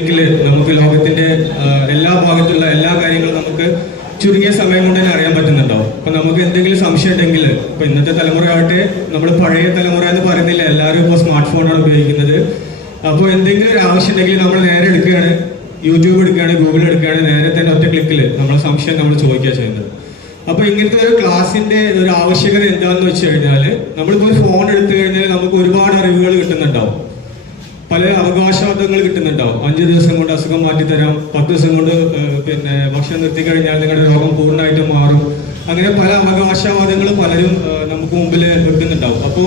നമുക്ക് ലോകത്തിന്റെ എല്ലാ ഭാഗത്തുള്ള എല്ലാ കാര്യങ്ങളും നമുക്ക് ചുരുങ്ങിയ സമയം കൊണ്ട് തന്നെ അറിയാൻ പറ്റുന്നുണ്ടാവും. അപ്പൊ നമുക്ക് എന്തെങ്കിലും സംശയം ഉണ്ടെങ്കിൽ ഇപ്പൊ ഇന്നത്തെ തലമുറയാവട്ടെ, നമ്മൾ പഴയ തലമുറ എന്ന് പറയുന്നില്ല, എല്ലാവരും ഇപ്പോൾ സ്മാർട്ട് ഫോണാണ് ഉപയോഗിക്കുന്നത്. അപ്പോൾ എന്തെങ്കിലും ഒരു ആവശ്യം ഉണ്ടെങ്കിൽ നമ്മൾ നേരെ എടുക്കുകയാണ്, യൂട്യൂബ് എടുക്കുകയാണ്, ഗൂഗിൾ എടുക്കുകയാണ്, നേരെ തന്നെ ഒറ്റ ക്ലിക്കിൽ നമ്മളെ സംശയം നമ്മൾ ചോദിക്കുക ചെയ്യുന്നത്. അപ്പൊ ഇങ്ങനത്തെ ഒരു ക്ലാസിന്റെ ഒരു ആവശ്യകത എന്താണെന്ന് വെച്ച് കഴിഞ്ഞാൽ, നമ്മളിപ്പോൾ ഒരു ഫോൺ എടുത്തു കഴിഞ്ഞാൽ നമുക്ക് ഒരുപാട് അറിവുകൾ കിട്ടുന്നുണ്ടാവും, പല അവകാശവാദങ്ങൾ കിട്ടുന്നുണ്ടാവും. 5 ദിവസം കൊണ്ട് അസുഖം മാറ്റിത്തരാം, 10 ദിവസം കൊണ്ട് ഭക്ഷണം നിർത്തി കഴിഞ്ഞാൽ നിങ്ങളുടെ രോഗം പൂർണ്ണമായിട്ടും മാറും. അങ്ങനെ പല അവകാശവാദങ്ങൾ പലരും നമുക്ക് മുമ്പിൽ വെക്കുന്നുണ്ടാവും. അപ്പോൾ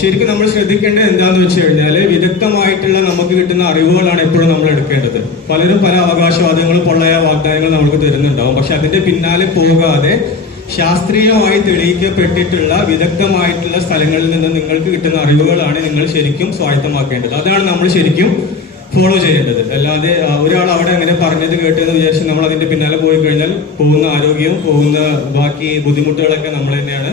ശരിക്കും നമ്മൾ ശ്രദ്ധിക്കേണ്ടത് എന്താന്ന് വെച്ച് കഴിഞ്ഞാൽ, വിദഗ്ധമായിട്ടുള്ള നമുക്ക് കിട്ടുന്ന അറിവുകളാണ് എപ്പോഴും നമ്മൾ എടുക്കേണ്ടത്. പലരും പല അവകാശവാദങ്ങളും പൊള്ളയായ വാഗ്ദാനങ്ങൾ നമുക്ക് തരുന്നുണ്ടാവും. പക്ഷെ അതിന്റെ പിന്നാലെ പോകാതെ ശാസ്ത്രീയമായി തെളിയിക്കപ്പെട്ടിട്ടുള്ള വിദഗ്ധമായിട്ടുള്ള സ്ഥലങ്ങളിൽ നിന്ന് നിങ്ങൾക്ക് കിട്ടുന്ന അറിവുകളാണ് നിങ്ങൾ ശരിക്കും സ്വായത്തമാക്കേണ്ടത്. അതാണ് നമ്മൾ ശരിക്കും ഫോളോ ചെയ്യേണ്ടത്. അല്ലാതെ ഒരാൾ അവിടെ അങ്ങനെ പറഞ്ഞത് കേട്ടെന്ന് വിചാരിച്ച് നമ്മൾ അതിന്റെ പിന്നാലെ പോയി കഴിഞ്ഞാൽ പോകുന്ന ആരോഗ്യവും പോകുന്ന ബാക്കി ബുദ്ധിമുട്ടുകളൊക്കെ നമ്മൾ തന്നെയാണ്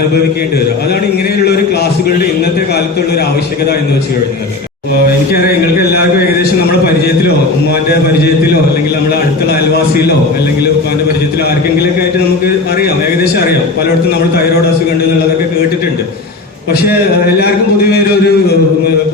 അനുഭവിക്കേണ്ടി വരും. അതാണ് ഇങ്ങനെയുള്ള ഒരു ക്ലാസ്സുകളുടെ ഇന്നത്തെ കാലത്തുള്ള ഒരു ആവശ്യകത എന്ന് വെച്ച് കഴിഞ്ഞാൽ. എനിക്കറിയാം, നിങ്ങൾക്ക് എല്ലാവർക്കും ഏകദേശം നമ്മുടെ പരിചയത്തിലോ ഉമ്മാന്റെ പരിചയത്തിലോ അല്ലെങ്കിൽ നമ്മുടെ അടുത്തുള്ള അയൽവാസിയിലോ അല്ലെങ്കിൽ ഉപ്പാന്റെ പരിചയത്തിലോ ആർക്കെങ്കിലൊക്കെ ആയിട്ട് നമുക്ക് അറിയാം, ഏകദേശം അറിയാം. പലയിടത്തും നമ്മൾ തൈറോയ്ഡ് അസുഖം ഉണ്ട് എന്നുള്ളതൊക്കെ കേട്ടിട്ടുണ്ട്. പക്ഷെ എല്ലാവർക്കും പൊതുവെ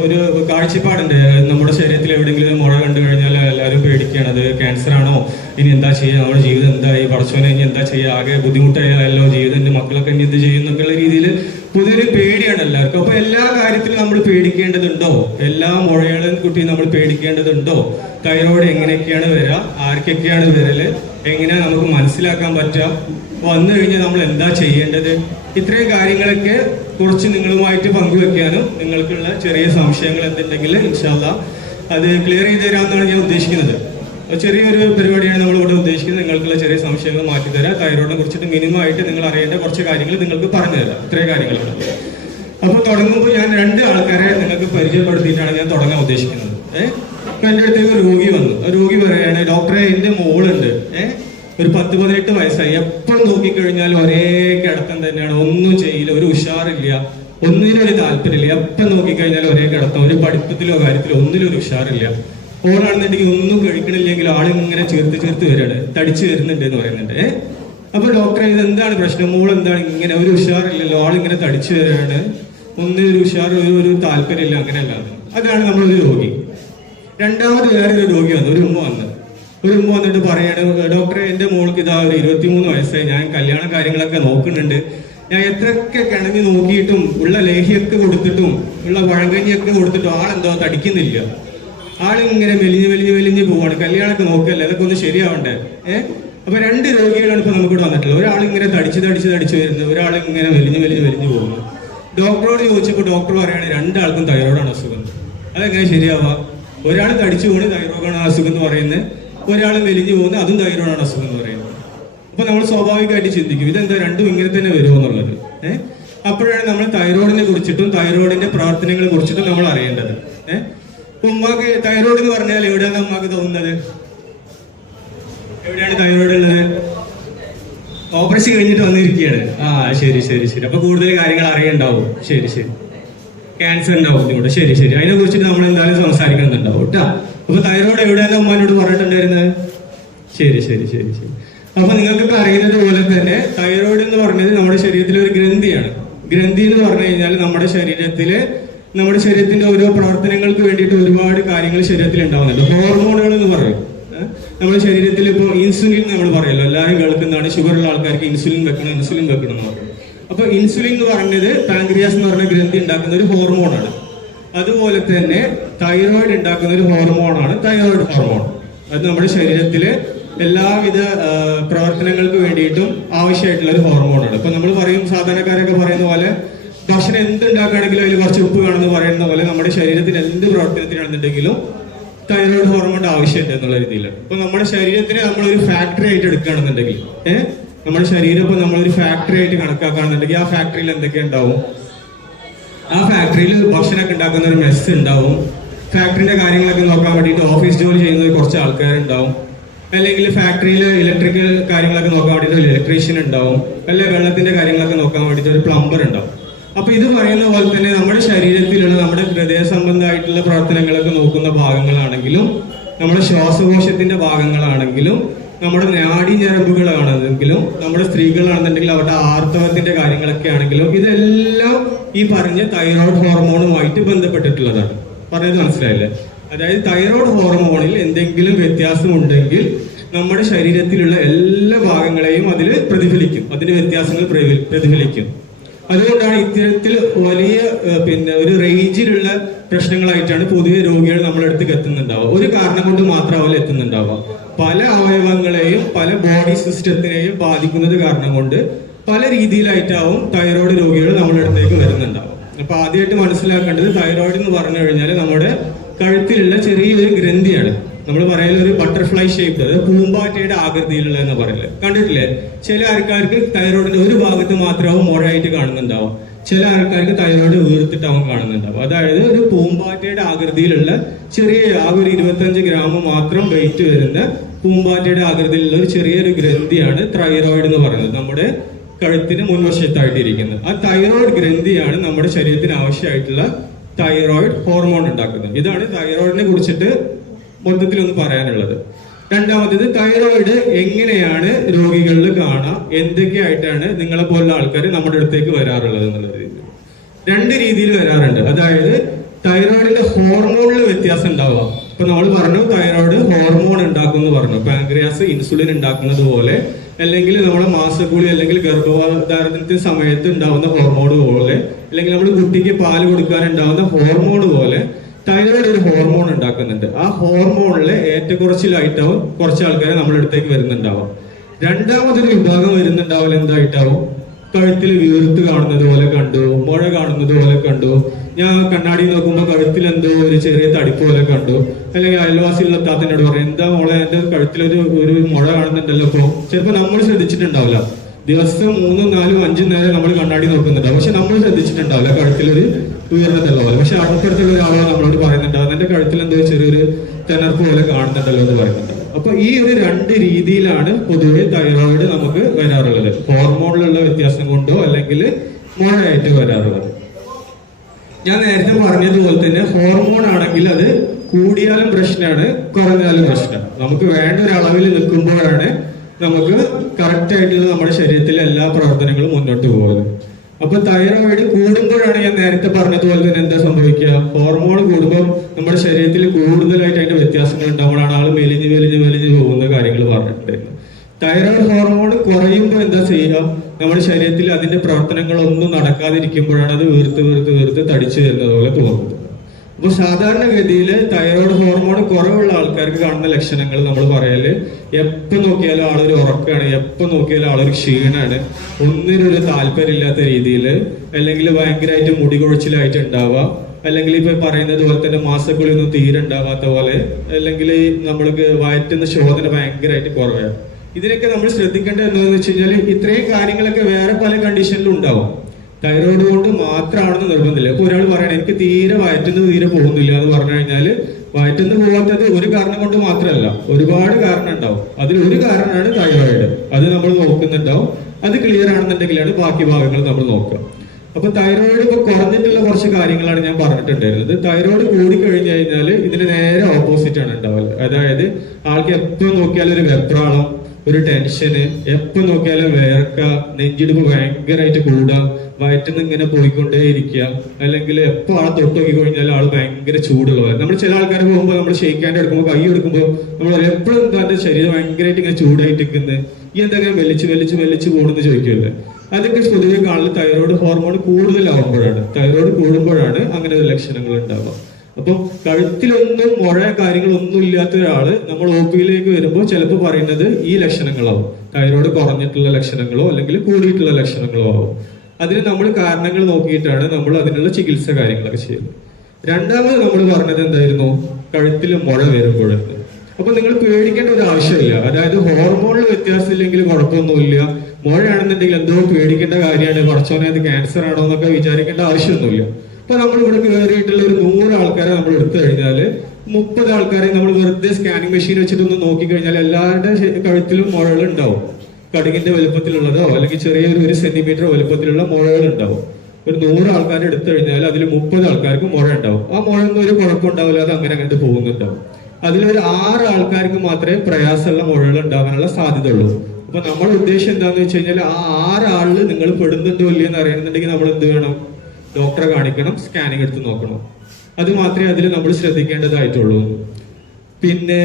ഒരു കാഴ്ചപ്പാടുണ്ട്, നമ്മുടെ ശരീരത്തിൽ എവിടെയെങ്കിലും ഒരു മുഴ കണ്ടു കഴിഞ്ഞാൽ എല്ലാവരും പേടിക്കുകയാണ്, അത് ക്യാൻസർ ആണോ, ഇനി എന്താ ചെയ്യുക, നമ്മുടെ ജീവിതം എന്തായി, പടച്ചോനെ ഇനി എന്താ ചെയ്യുക, ആകെ ബുദ്ധിമുട്ടായല്ലോ ജീവിതം, എൻ്റെ മക്കളൊക്കെ ഇനി എന്ത് ചെയ്യുന്നൊക്കെയുള്ള രീതിയിൽ പൊതുവെ പേടിയാണ് എല്ലാവർക്കും. അപ്പൊ എല്ലാ കാര്യത്തിലും നമ്മൾ പേടിക്കേണ്ടതുണ്ടോ, എല്ലാ മുഴകളും കുട്ടി നമ്മൾ പേടിക്കേണ്ടതുണ്ടോ, തൈറോയ്ഡ് എങ്ങനെയൊക്കെയാണ് വരിക, ആർക്കൊക്കെയാണ് വരല്, എങ്ങനെയാണ് നമുക്ക് മനസ്സിലാക്കാൻ പറ്റുക, വന്നു കഴിഞ്ഞാൽ നമ്മൾ എന്താ ചെയ്യേണ്ടത്, ഇത്രയും കാര്യങ്ങളൊക്കെ കുറച്ച് നിങ്ങളുമായിട്ട് പങ്കുവെക്കാനും നിങ്ങൾക്കുള്ള ചെറിയ സംശയങ്ങൾ എന്തുണ്ടെങ്കിൽ ഇൻഷാ അല്ലാഹ് അത് ക്ലിയർ ചെയ്ത് തരാമെന്നാണ് ഞാൻ ഉദ്ദേശിക്കുന്നത്. ചെറിയൊരു പരിപാടിയാണ് നമ്മളിവിടെ ഉദ്ദേശിക്കുന്നത്. നിങ്ങൾക്കുള്ള ചെറിയ സംശയങ്ങൾ മാറ്റിത്തരാം, തൈറോയിഡിനെ കുറിച്ചിട്ട് മിനിമം ആയിട്ട് നിങ്ങൾ അറിയേണ്ട കുറച്ച് കാര്യങ്ങൾ നിങ്ങൾക്ക് പറഞ്ഞു തരാം. ഇത്രയും കാര്യങ്ങളാണ്. അപ്പോൾ തുടങ്ങുമ്പോൾ ഞാൻ 2 ആൾക്കാരെ നിങ്ങൾക്ക് പരിചയപ്പെടുത്തിയിട്ടാണ് ഞാൻ തുടങ്ങാൻ ഉദ്ദേശിക്കുന്നത്. അപ്പൊ എൻ്റെ അടുത്തേക്ക് ഒരു രോഗി വന്നു. ആ രോഗി പറയാണ്, ഡോക്ടറെ എൻ്റെ മോളുണ്ട്, ഒരു 10-18 വയസ്സായി, എപ്പോഴും നോക്കിക്കഴിഞ്ഞാൽ ഒരേ കിടത്തം തന്നെയാണ്, ഒന്നും ചെയ്യില്ല, ഒരു ഉഷാറില്ല, ഒന്നിനും ഒരു താല്പര്യമില്ല, എപ്പം നോക്കിക്കഴിഞ്ഞാൽ ഒരേ കിടത്തം, ഒരു പഠിത്തത്തിലോ കാര്യത്തിലോ ഒന്നിലും ഒരു ഉഷാറില്ല. ഓളാണെന്നുണ്ടെങ്കിൽ ഒന്നും കഴിക്കണില്ലെങ്കിൽ ആളിങ്ങനെ ചേർത്ത് വരികയാണ്, തടിച്ചു വരുന്നുണ്ട് എന്ന് പറയുന്നുണ്ട്. അപ്പൊ ഡോക്ടറെ ഇത് എന്താണ് പ്രശ്നം, മോൾ എന്താണ് ഇങ്ങനെ ഒരു ഉഷാറില്ലല്ലോ, ആളിങ്ങനെ തടിച്ചു വരികയാണ്, ഒന്നിനൊരു ഉഷാർ, ഒരു താല്പര്യമില്ല, അങ്ങനെയല്ലാതെ. അതാണ് നമ്മളൊരു രോഗി. രണ്ടാമത് വേറൊരു രോഗി വന്നു, ഒരു ഉമ്മ വന്നിട്ട് പറയാണ്, ഡോക്ടറെ എൻ്റെ മോൾക്ക് ഇതാ ഒരു 23 വയസ്സായി, ഞാൻ കല്യാണ കാര്യങ്ങളൊക്കെ നോക്കുന്നുണ്ട്, ഞാൻ എത്രയൊക്കെ കിണഞ്ഞ് നോക്കിയിട്ടും ഉള്ള ലേഹിയൊക്കെ കൊടുത്തിട്ടും ഉള്ള വഴങ്കഞ്ഞിയൊക്കെ കൊടുത്തിട്ടും ആളെന്തോ തടിക്കുന്നില്ല, ആളിങ്ങനെ മെലിഞ്ഞ് പോവാണ്, കല്യാണമൊക്കെ നോക്കല്ലേ, അതൊക്കെ ഒന്ന് ശരിയാവണ്ടേ. അപ്പൊ 2 രോഗികളാണ് ഇപ്പൊ നമുക്കിവിടെ വന്നിട്ടുള്ളത്. ഒരാളിങ്ങനെ തടിച്ച് വരുന്നത്, ഒരാളിങ്ങനെ മെലിഞ്ഞ് പോകുന്നു. ഡോക്ടറോട് ചോദിച്ചപ്പോൾ ഡോക്ടർ പറയാണ് 2 ആൾക്കും തൈറോയ്ഡാണ് അസുഖം. അതെങ്ങനെ ശരിയാവാ? ഒരാൾ തടിച്ചു പോകുന്നത് തൈറോയ്ഡാണ് അസുഖം എന്ന് പറയുന്നത്, ഒരാൾ മെലിഞ്ഞു പോകുന്നത് അതും തൈറോയ്ഡാണ് അസുഖം എന്ന് പറയുന്നത്. അപ്പൊ നമ്മൾ സ്വാഭാവികമായിട്ട് ചിന്തിക്കും, ഇതെന്താ രണ്ടും ഇങ്ങനെ തന്നെ വരുമോ എന്നുള്ളത്. അപ്പോഴാണ് നമ്മൾ തൈറോയിഡിനെ കുറിച്ചിട്ടും തൈറോയിഡിന്റെ പ്രവർത്തനങ്ങളെ കുറിച്ചിട്ടും നമ്മൾ അറിയേണ്ടത്. ഉമ്മാക്ക് തൈറോയിഡ് എന്ന് പറഞ്ഞാൽ എവിടെയാണ് ഉമ്മാക്ക് തോന്നുന്നത്, എവിടെയാണ് തൈറോയിഡ് ഉള്ളത്? ഓപ്പറേഷൻ കഴിഞ്ഞിട്ട് വന്നിരിക്കുകയാണ്. ശരി. അപ്പൊ കൂടുതൽ കാര്യങ്ങൾ അറിയണ്ടാവും. ശരി. ക്യാൻസറിന്റെ ബുദ്ധിമുട്ട്. ശരി. അതിനെ കുറിച്ചിട്ട് നമ്മൾ എന്തായാലും സംസാരിക്കുന്നുണ്ടാവും കേട്ടോ. അപ്പൊ തൈറോയിഡ് എവിടെയാണ് ഉമ്മാനോട് പറഞ്ഞിട്ടുണ്ടായിരുന്നത്? ശരി. അപ്പൊ നിങ്ങൾക്കൊക്കെ അറിയുന്നത് പോലെ തന്നെ തൈറോയിഡ് എന്ന് പറഞ്ഞത് നമ്മുടെ ശരീരത്തിലെ ഒരു ഗ്രന്ഥിയാണ്. ഗ്രന്ഥി എന്ന് പറഞ്ഞു കഴിഞ്ഞാൽ നമ്മുടെ ശരീരത്തിന്റെ ഓരോ പ്രവർത്തനങ്ങൾക്ക് വേണ്ടിയിട്ട് ഒരുപാട് കാര്യങ്ങൾ ശരീരത്തിൽ ഉണ്ടാവുന്നുണ്ട്. ഹോർമോണുകൾ എന്ന് പറയും. നമ്മുടെ ശരീരത്തിൽ ഇപ്പോൾ ഇൻസുലിൻ നമ്മൾ പറയല്ലോ, എല്ലാവരും കേൾക്കുന്നതാണ്, ഷുഗറുള്ള ആൾക്കാർക്ക് ഇൻസുലിൻ വെക്കണം എന്ന് പറയും. അപ്പൊ ഇൻസുലിൻ എന്ന് പറഞ്ഞത് പാൻക്രിയാസ് എന്ന് പറഞ്ഞ ഗ്രന്ഥി ഉണ്ടാക്കുന്ന ഒരു ഹോർമോണാണ്. അതുപോലെ തന്നെ തൈറോയിഡ് ഉണ്ടാക്കുന്ന ഒരു ഹോർമോണാണ് തൈറോയിഡ് ഹോർമോൺ. അത് നമ്മുടെ ശരീരത്തിലെ എല്ലാവിധ പ്രവർത്തനങ്ങൾക്ക് വേണ്ടിയിട്ടും ആവശ്യമായിട്ടുള്ള ഒരു ഹോർമോണാണ്. ഇപ്പൊ നമ്മൾ പറയും, സാധാരണക്കാരൊക്കെ പറയുന്ന പോലെ ഭക്ഷണം എന്തുണ്ടാക്കുകയാണെങ്കിലും അതിൽ കുറച്ച് ഉപ്പ് കാണുമെന്ന് പറയുന്ന പോലെ നമ്മുടെ ശരീരത്തിന് എന്ത് പ്രവർത്തനത്തിനാണെന്നുണ്ടെങ്കിലും തൈറോയിഡ് ഹോർമോണിന്റെ ആവശ്യമുണ്ട് എന്നുള്ള രീതിയിൽ. ഇപ്പൊ നമ്മുടെ ശരീരത്തിനെ നമ്മളൊരു ഫാക്ടറി ആയിട്ട് എടുക്കുകയാണെന്നുണ്ടെങ്കിൽ, നമ്മുടെ ശരീരം ഇപ്പൊ നമ്മളൊരു ഫാക്ടറി ആയിട്ട് കണക്കാക്കുകയാണെന്നുണ്ടെങ്കിൽ ആ ഫാക്ടറിയിൽ എന്തൊക്കെ ഉണ്ടാവും? ആ ഫാക്ടറിയിൽ ഭക്ഷണമൊക്കെ ഉണ്ടാക്കുന്ന ഒരു മെസ്സ് ഉണ്ടാവും. ഫാക്ടറിന്റെ കാര്യങ്ങളൊക്കെ നോക്കാൻ വേണ്ടിയിട്ട് ഓഫീസ് ജോലി ചെയ്യുന്ന കുറച്ച് ആൾക്കാരുണ്ടാവും. അല്ലെങ്കിൽ ഫാക്ടറിയിൽ ഇലക്ട്രിക്കൽ കാര്യങ്ങളൊക്കെ നോക്കാൻ വേണ്ടിയിട്ട് ഒരു ഇലക്ട്രീഷ്യൻ ഉണ്ടാവും. അല്ലെങ്കിൽ വെള്ളത്തിന്റെ കാര്യങ്ങളൊക്കെ നോക്കാൻ വേണ്ടിയിട്ട് ഒരു പ്ലംബർ ഉണ്ടാവും. അപ്പൊ ഇത് പറയുന്ന പോലെ തന്നെ നമ്മുടെ ശരീരത്തിലുള്ള നമ്മുടെ ഹൃദയ സംബന്ധമായിട്ടുള്ള പ്രവർത്തനങ്ങളൊക്കെ നോക്കുന്ന ഭാഗങ്ങളാണെങ്കിലും നമ്മുടെ ശ്വാസകോശത്തിന്റെ ഭാഗങ്ങളാണെങ്കിലും നമ്മുടെ നാഡി ഞരമ്പുകളാണെങ്കിലും നമ്മുടെ സ്ത്രീകളാണെന്നുണ്ടെങ്കിൽ അവരുടെ ആർത്തവത്തിന്റെ കാര്യങ്ങളൊക്കെ ആണെങ്കിലും ഇതെല്ലാം ഈ പറഞ്ഞ തൈറോയ്ഡ് ഹോർമോണുമായിട്ട് ബന്ധപ്പെട്ടിട്ടുള്ളതാണ്. പറഞ്ഞത് മനസ്സിലായില്ലേ? അതായത് തൈറോയ്ഡ് ഹോർമോണിൽ എന്തെങ്കിലും വ്യത്യാസം ഉണ്ടെങ്കിൽ നമ്മുടെ ശരീരത്തിലുള്ള എല്ലാ ഭാഗങ്ങളെയും അതിൽ പ്രതിഫലിക്കും, അതിന്റെ വ്യത്യാസങ്ങൾ പ്രതിഫലിക്കും. അതുകൊണ്ടാണ് ഇത്തരത്തിൽ വലിയ ഒരു റേഞ്ചിലുള്ള പ്രശ്നങ്ങളായിട്ടാണ് പൊതുവെ രോഗികൾ നമ്മുടെ അടുത്തേക്ക് എത്തുന്നുണ്ടാവുക. ഒരു കാരണം കൊണ്ട് മാത്രമല്ല എത്തുന്നുണ്ടാവുക, പല അവയവങ്ങളെയും പല ബോഡി സിസ്റ്റത്തിനെയും ബാധിക്കുന്നത് കാരണം കൊണ്ട് പല രീതിയിലായിട്ടാവും തൈറോയ്ഡ് രോഗികൾ നമ്മുടെ അടുത്തേക്ക് വരുന്നുണ്ടാവും. അപ്പൊ ആദ്യമായിട്ട് മനസ്സിലാക്കേണ്ടത് തൈറോയ്ഡ് എന്ന് പറഞ്ഞു കഴിഞ്ഞാൽ നമ്മുടെ കഴുത്തിലുള്ള ചെറിയൊരു ഗ്രന്ഥിയാണ്. നമ്മൾ പറയുന്ന ഒരു ബട്ടർഫ്ലൈ ഷേപ്പ്, അത് പൂമ്പാറ്റയുടെ ആകൃതിയിലുള്ള എന്ന് പറയില്ലേ, കണ്ടിട്ടില്ലേ? ചില ആൾക്കാർക്ക് തൈറോയിഡിന്റെ ഒരു ഭാഗത്ത് മാത്രമാവും മുഴയായിട്ട് കാണുന്നുണ്ടാവും, ചില ആൾക്കാർക്ക് തൈറോയിഡ് വീർത്തിട്ടാവും കാണുന്നുണ്ടാവും. അതായത് ഒരു പൂമ്പാറ്റയുടെ ആകൃതിയിലുള്ള ചെറിയ ഒരു 25 ഗ്രാം മാത്രം വെയിറ്റ് വരുന്ന പൂമ്പാറ്റയുടെ ആകൃതിയിലുള്ള ഒരു ചെറിയൊരു ഗ്രന്ഥിയാണ് തൈറോയിഡ് എന്ന് പറയുന്നത്, നമ്മുടെ കഴുത്തിന് മുൻവശത്തായിട്ടിരിക്കുന്നത്. ആ തൈറോയിഡ് ഗ്രന്ഥിയാണ് നമ്മുടെ ശരീരത്തിന് ആവശ്യമായിട്ടുള്ള തൈറോയിഡ് ഹോർമോൺ ഉണ്ടാക്കുന്നത്. ഇതാണ് തൈറോയിഡിനെ കുറിച്ചിട്ട് മൊത്തത്തിലൊന്ന് പറയാനുള്ളത്. രണ്ടാമത്തേത്, തൈറോയിഡ് എങ്ങനെയാണ് രോഗികളിൽ കാണാം, എന്തൊക്കെയായിട്ടാണ് നിങ്ങളെ പോലുള്ള ആൾക്കാർ നമ്മുടെ അടുത്തേക്ക് വരാറുള്ളത് എന്നുള്ള രീതിയിൽ 2 രീതിയിൽ വരാറുണ്ട്. അതായത് തൈറോയിഡിന്റെ ഹോർമോണിൽ വ്യത്യാസം ഉണ്ടാവുക. ഇപ്പൊ നമ്മൾ പറഞ്ഞു തൈറോയിഡ് ഹോർമോൺ ഉണ്ടാക്കുമെന്ന് പറഞ്ഞു, പാൻക്രിയാസ് ഇൻസുലിൻ ഉണ്ടാക്കുന്നത് പോലെ, അല്ലെങ്കിൽ നമ്മുടെ മാസക്കൂലി അല്ലെങ്കിൽ ഗർഭധാരണത്തിന്റെ സമയത്ത് ഉണ്ടാവുന്ന ഹോർമോൺ പോലെ, അല്ലെങ്കിൽ നമ്മൾ കുട്ടിക്ക് പാല് കൊടുക്കാൻ ഉണ്ടാവുന്ന ഹോർമോൺ പോലെ തൈറോയിഡ് ഒരു ഹോർമോൺ ഉണ്ടാക്കുന്നുണ്ട്. ആ ഹോർമോണിലെ ഏറ്റക്കുറച്ചിലായിട്ടാവും കുറച്ച് ആൾക്കാരെ നമ്മുടെ അടുത്തേക്ക് വരുന്നുണ്ടാവും. രണ്ടാമതൊരു വിഭാഗം വരുന്നുണ്ടാവില്ല, എന്തായിട്ടാവും? കഴുത്തിൽ വീർത്ത് കാണുന്നത് പോലെ കണ്ടു, മുഴ കാണുന്നത് പോലെ കണ്ടു, ഞാൻ കണ്ണാടി നോക്കുമ്പോൾ കഴുത്തിൽ എന്തോ ഒരു ചെറിയ തടിപ്പ് പോലെ കണ്ടു, അല്ലെങ്കിൽ അയൽവാസിയുള്ള താത്തനോട് പറയും, എന്താ മോളെ എന്റെ കഴുത്തിലൊരു മുഴ കാണുന്നുണ്ടല്ലോ. അപ്പൊ ചിലപ്പോൾ നമ്മൾ ശ്രദ്ധിച്ചിട്ടുണ്ടാവില്ല, ദിവസം 3, 4, 5 നേരം നമ്മൾ കണ്ണാടി നോക്കുന്നുണ്ടാവും, പക്ഷെ നമ്മൾ ശ്രദ്ധിച്ചിട്ടുണ്ടാവില്ല കഴുത്തിലൊരു ഉയർന്നതല്ല പോലെ. പക്ഷെ അടുത്തടുത്തുള്ള ഒരാളോ നമ്മളോട് പറയുന്നുണ്ടാവും, എന്റെ കഴുത്തിൽ എന്തോ ചെറിയൊരു തെണർപ്പ് പോലെ കാണുന്നുണ്ടല്ലോ എന്ന് പറയുന്നുണ്ടാവും. അപ്പൊ ഈ ഒരു 2 രീതിയിലാണ് പൊതുവെ തൈറോയിഡ് നമുക്ക് വരാറുള്ളത്, ഹോർമോണിലുള്ള വ്യത്യാസം കൊണ്ടോ അല്ലെങ്കിൽ മുഴയായിട്ട് വരാറുള്ളത്. ഞാൻ നേരത്തെ പറഞ്ഞതുപോലെ തന്നെ ഹോർമോൺ ആണെങ്കിൽ അത് കൂടിയാലും പ്രശ്നമാണ്, കുറഞ്ഞാലും പ്രശ്നമാണ്. നമുക്ക് വേണ്ട ഒരു അളവിൽ നിൽക്കുമ്പോഴാണ് നമുക്ക് കറക്റ്റ് ആയിട്ടുള്ള നമ്മുടെ ശരീരത്തിലെ എല്ലാ പ്രവർത്തനങ്ങളും മുന്നോട്ട് പോകുന്നത്. അപ്പൊ തൈറോയിഡ് കൂടുമ്പോഴാണ് ഞാൻ നേരത്തെ പറഞ്ഞതുപോലെ തന്നെ എന്താ സംഭവിക്കുക, ഹോർമോൺ കൂടുമ്പോൾ നമ്മുടെ ശരീരത്തിൽ കൂടുതലായിട്ട് അതിന്റെ വ്യത്യാസങ്ങൾ ഉണ്ടാവുമ്പോഴാണ് ആൾ മെലിഞ്ഞ് പോകുന്ന കാര്യങ്ങൾ പറഞ്ഞിട്ടുണ്ടായിരുന്നു. തൈറോയിഡ് ഹോർമോൺ കുറയുമ്പോൾ എന്താ ചെയ്യുക, നമ്മുടെ ശരീരത്തിൽ അതിന്റെ പ്രവർത്തനങ്ങളൊന്നും നടക്കാതിരിക്കുമ്പോഴാണ് അത് വീർത്ത് തടിച്ചു വരുന്നത് പോലെ തോന്നുന്നത്. അപ്പൊ സാധാരണഗതിയിൽ തൈറോയ്ഡ് ഹോർമോൺ കുറവുള്ള ആൾക്കാർക്ക് കാണുന്ന ലക്ഷണങ്ങൾ നമ്മൾ പറയല്, എപ്പോ നോക്കിയാലും ആളൊരു ഉറക്കാണ്, എപ്പോ നോക്കിയാലും ആളൊരു ക്ഷീണാണ്, ഒന്നിനൊരു താല്പര്യമില്ലാത്ത രീതിയിൽ, അല്ലെങ്കിൽ ഭയങ്കരമായിട്ട് മുടി കൊഴിച്ചിലായിട്ട് ഉണ്ടാവുക, അല്ലെങ്കിൽ ഇപ്പൊ പറയുന്നത് പോലെ തന്നെ മാസക്കുളി ഒന്നും തീരെ ഉണ്ടാവാത്ത പോലെ, അല്ലെങ്കിൽ നമ്മൾക്ക് വയറ്റുന്ന ശോധന ഭയങ്കരമായിട്ട് കുറവാണ്. ഇതിനൊക്കെ നമ്മൾ ശ്രദ്ധിക്കേണ്ടത് എന്താണെന്ന് വെച്ച് കഴിഞ്ഞാൽ ഇത്രയും കാര്യങ്ങളൊക്കെ വേറെ പല കണ്ടീഷനിലും ഉണ്ടാവും, തൈറോയിഡ് കൊണ്ട് മാത്രമാണെന്ന് നിർബന്ധമില്ല. ഇപ്പൊ ഒരാൾ പറയണേ എനിക്ക് വയറ്റുന്ന തീരെ പോകുന്നില്ല എന്ന് പറഞ്ഞു കഴിഞ്ഞാല് വയറ്റുന്ന പോകാത്തത് ഒരു കാരണം കൊണ്ട് മാത്രമല്ല, ഒരുപാട് കാരണം ഉണ്ടാവും. അതിലൊരു കാരണമാണ് തൈറോയിഡ്, അത് നമ്മൾ നോക്കുന്നുണ്ടാവും. അത് ക്ലിയർ ആണെന്നുണ്ടെങ്കിലാണ് ബാക്കി ഭാഗങ്ങൾ നമ്മൾ നോക്കുക. അപ്പൊ തൈറോയിഡ് ഇപ്പൊ കുറഞ്ഞിട്ടുള്ള കുറച്ച് കാര്യങ്ങളാണ് ഞാൻ പറഞ്ഞിട്ടുണ്ടായിരുന്നത്. തൈറോയിഡ് കൂടിക്കഴിഞ്ഞു കഴിഞ്ഞാൽ ഇതിന് നേരെ ഓപ്പോസിറ്റ് ആണ് ഉണ്ടാവുക. അതായത് ആൾക്ക് എപ്പോ നോക്കിയാലും ഒരു വെപ്രാളം, ഒരു ടെൻഷന്, എപ്പോ നോക്കിയാലും വേർക്ക, നെഞ്ചിടിപ്പ് ഭയങ്കരമായിട്ട് കൂടുക, വയറ്റിന്ന് ഇങ്ങനെ പോയിക്കൊണ്ടേ ഇരിക്കുക, അല്ലെങ്കിൽ എപ്പോ ആളെ തൊട്ട് നോക്കി കഴിഞ്ഞാൽ ആള് ഭയങ്കര ചൂടുള്ളവർ. നമ്മൾ ചില ആൾക്കാർ പോകുമ്പോൾ നമ്മൾ ഷെയ്ക്കാൻ്റെ എടുക്കുമ്പോൾ കൈ എടുക്കുമ്പോൾ നമ്മൾ എപ്പോഴും തന്റെ ശരീരം ഭയങ്കരമായിട്ട് ഇങ്ങനെ ചൂടായിട്ട് നിൽക്കുന്നത്, ഈ എന്തെങ്കിലും വലിച്ചു കൂടുന്നു ചോദിക്കുമല്ലേ. അതൊക്കെ പൊതുവെ കാണുന്നത് തൈറോയ്ഡ് ഹോർമോൺ കൂടുതലാവുമ്പോഴാണ്, തൈറോയ്ഡ് കൂടുമ്പോഴാണ് അങ്ങനെ ഒരു ലക്ഷണങ്ങൾ ഉണ്ടാവുക. അപ്പൊ കഴുത്തിലൊന്നും മുഴ കാര്യങ്ങളൊന്നും ഇല്ലാത്ത ഒരാള് നമ്മൾ OP-യിലേക്ക് വരുമ്പോൾ ചിലപ്പോൾ പറയുന്നത് ഈ ലക്ഷണങ്ങളാവും, തൈറോയ്ഡ് കുറഞ്ഞിട്ടുള്ള ലക്ഷണങ്ങളോ അല്ലെങ്കിൽ കൂടിയിട്ടുള്ള ലക്ഷണങ്ങളോ ആവും. അതിന് നമ്മൾ കാരണങ്ങൾ നോക്കിയിട്ടാണ് നമ്മൾ അതിനുള്ള ചികിത്സ കാര്യങ്ങളൊക്കെ ചെയ്യുന്നത്. രണ്ടാമത് നമ്മൾ പറഞ്ഞത് എന്തായിരുന്നു, കഴുത്തിൽ മുഴ വരുമ്പോഴെന്ന്. അപ്പൊ നിങ്ങൾ പേടിക്കേണ്ട ഒരു ആവശ്യമില്ല. അതായത് ഹോർമോണിൽ വ്യത്യാസം ഇല്ലെങ്കിൽ കുഴപ്പമൊന്നുമില്ല, മുഴയാണെന്നുണ്ടെങ്കിൽ എന്തോ പേടിക്കേണ്ട കാര്യമാണ്, കുറച്ചോനെ അത് ക്യാൻസർ ആണോ എന്നൊക്കെ വിചാരിക്കേണ്ട ആവശ്യമൊന്നുമില്ല. അപ്പൊ നമ്മൾ ഇവിടെ കയറിയിട്ടുള്ള ഒരു 100 ആൾക്കാരെ നമ്മൾ എടുത്തു കഴിഞ്ഞാല് 30 ആൾക്കാരെ നമ്മൾ വെറുതെ സ്കാനിങ് മെഷീൻ വെച്ചിട്ടൊന്ന് നോക്കിക്കഴിഞ്ഞാൽ എല്ലാവരുടെ കഴുത്തിലും മുഴകൾ ഉണ്ടാവും. കടുകിന്റെ വലുപ്പത്തിലുള്ളതോ അല്ലെങ്കിൽ ചെറിയൊരു 1 സെന്റിമീറ്റർ വലുപ്പത്തിലുള്ള മുഴകൾ ഉണ്ടാവും. ഒരു 100 ആൾക്കാർ എടുത്തു കഴിഞ്ഞാൽ അതിൽ 30 ആൾക്കാർക്ക് മുഴ ഉണ്ടാവും. ആ മുഴ ഒന്നും ഒരു കുഴപ്പമുണ്ടാവില്ല, അത് അങ്ങനെ അങ്ങോട്ട് പോകുന്നുണ്ടാവും. അതിലൊരു 6 ആൾക്കാർക്ക് മാത്രമേ പ്രയാസമുള്ള മുഴകൾ ഉണ്ടാവാനുള്ള സാധ്യത ഉള്ളൂ. അപ്പൊ നമ്മുടെ ഉദ്ദേശം എന്താണെന്ന് വെച്ച് കഴിഞ്ഞാൽ ആ 6 ആളിൽ നിങ്ങൾ പെടുന്നുണ്ടോ ഇല്ലയെന്ന് അറിയണമെന്നുണ്ടെങ്കിൽ നമ്മൾ എന്ത് വേണം? ഡോക്ടറെ കാണിക്കണം, സ്കാനിങ് എടുത്ത് നോക്കണം. അത് മാത്രമേ അതിൽ നമ്മൾ ശ്രദ്ധിക്കേണ്ടതായിട്ടുള്ളൂ. പിന്നെ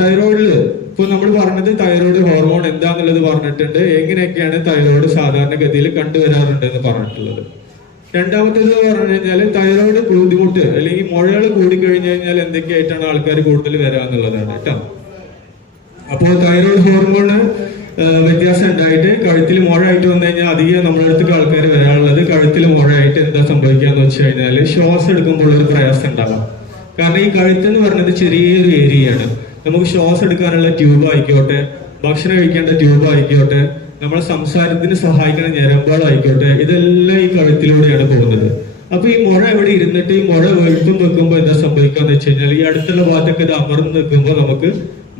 തൈറോയിഡില് ഇപ്പൊ നമ്മൾ പറഞ്ഞത് തൈറോയിഡ് ഹോർമോൺ എന്താന്നുള്ളത് പറഞ്ഞിട്ടുണ്ട്, എങ്ങനെയൊക്കെയാണ് തൈറോയിഡ് സാധാരണഗതിയിൽ കണ്ടുവരാറുണ്ട് എന്ന് പറഞ്ഞിട്ടുള്ളത്. രണ്ടാമത്തേത് പറഞ്ഞു കഴിഞ്ഞാൽ തൈറോയിഡ് ബുദ്ധിമുട്ട് അല്ലെങ്കിൽ മുഴകൾ കൂടിക്കഴിഞ്ഞു കഴിഞ്ഞാൽ എന്തൊക്കെയായിട്ടാണ് ആൾക്കാർ കൂടുതൽ വരാന്നുള്ളതാണ് കേട്ടോ. അപ്പോൾ തൈറോയിഡ് ഹോർമോണ് വ്യത്യാസം ഉണ്ടായിട്ട് കഴുത്തിൽ മുഴ ആയിട്ട് വന്നു കഴിഞ്ഞാൽ അധികം നമ്മുടെ അടുത്തേക്ക് ആൾക്കാർ വരാനുള്ളത് കഴുത്തിൽ മുഴ ആയിട്ട് എന്താ സംഭവിക്കാന്ന് വെച്ച് കഴിഞ്ഞാൽ ശ്വാസം എടുക്കുമ്പോൾ ഒരു പ്രയാസം ഉണ്ടാകാം. കാരണം ഈ കഴുത്ത് എന്ന് പറയുന്നത് ചെറിയൊരു ഏരിയയാണ്. നമുക്ക് ശ്വാസം എടുക്കാനുള്ള ട്യൂബ് ആയിക്കോട്ടെ, ഭക്ഷണം കഴിക്കേണ്ട ട്യൂബ് ആയിക്കോട്ടെ, നമ്മളെ സംസാരത്തിന് സഹായിക്കുന്ന ഞരമ്പുകളായിക്കോട്ടെ, ഇതെല്ലാം ഈ കഴുത്തിലൂടെയാണ് പോകുന്നത്. അപ്പൊ ഈ മുഴ എവിടെ ഇരുന്നിട്ട് ഈ മുഴ വെളുപ്പം വെക്കുമ്പോൾ എന്താ സംഭവിക്കാന്ന് വെച്ച് കഴിഞ്ഞാൽ ഈ അടുത്തുള്ള ഭാഗത്തൊക്കെ ഇത് അമർന്ന് നിൽക്കുമ്പോൾ നമുക്ക്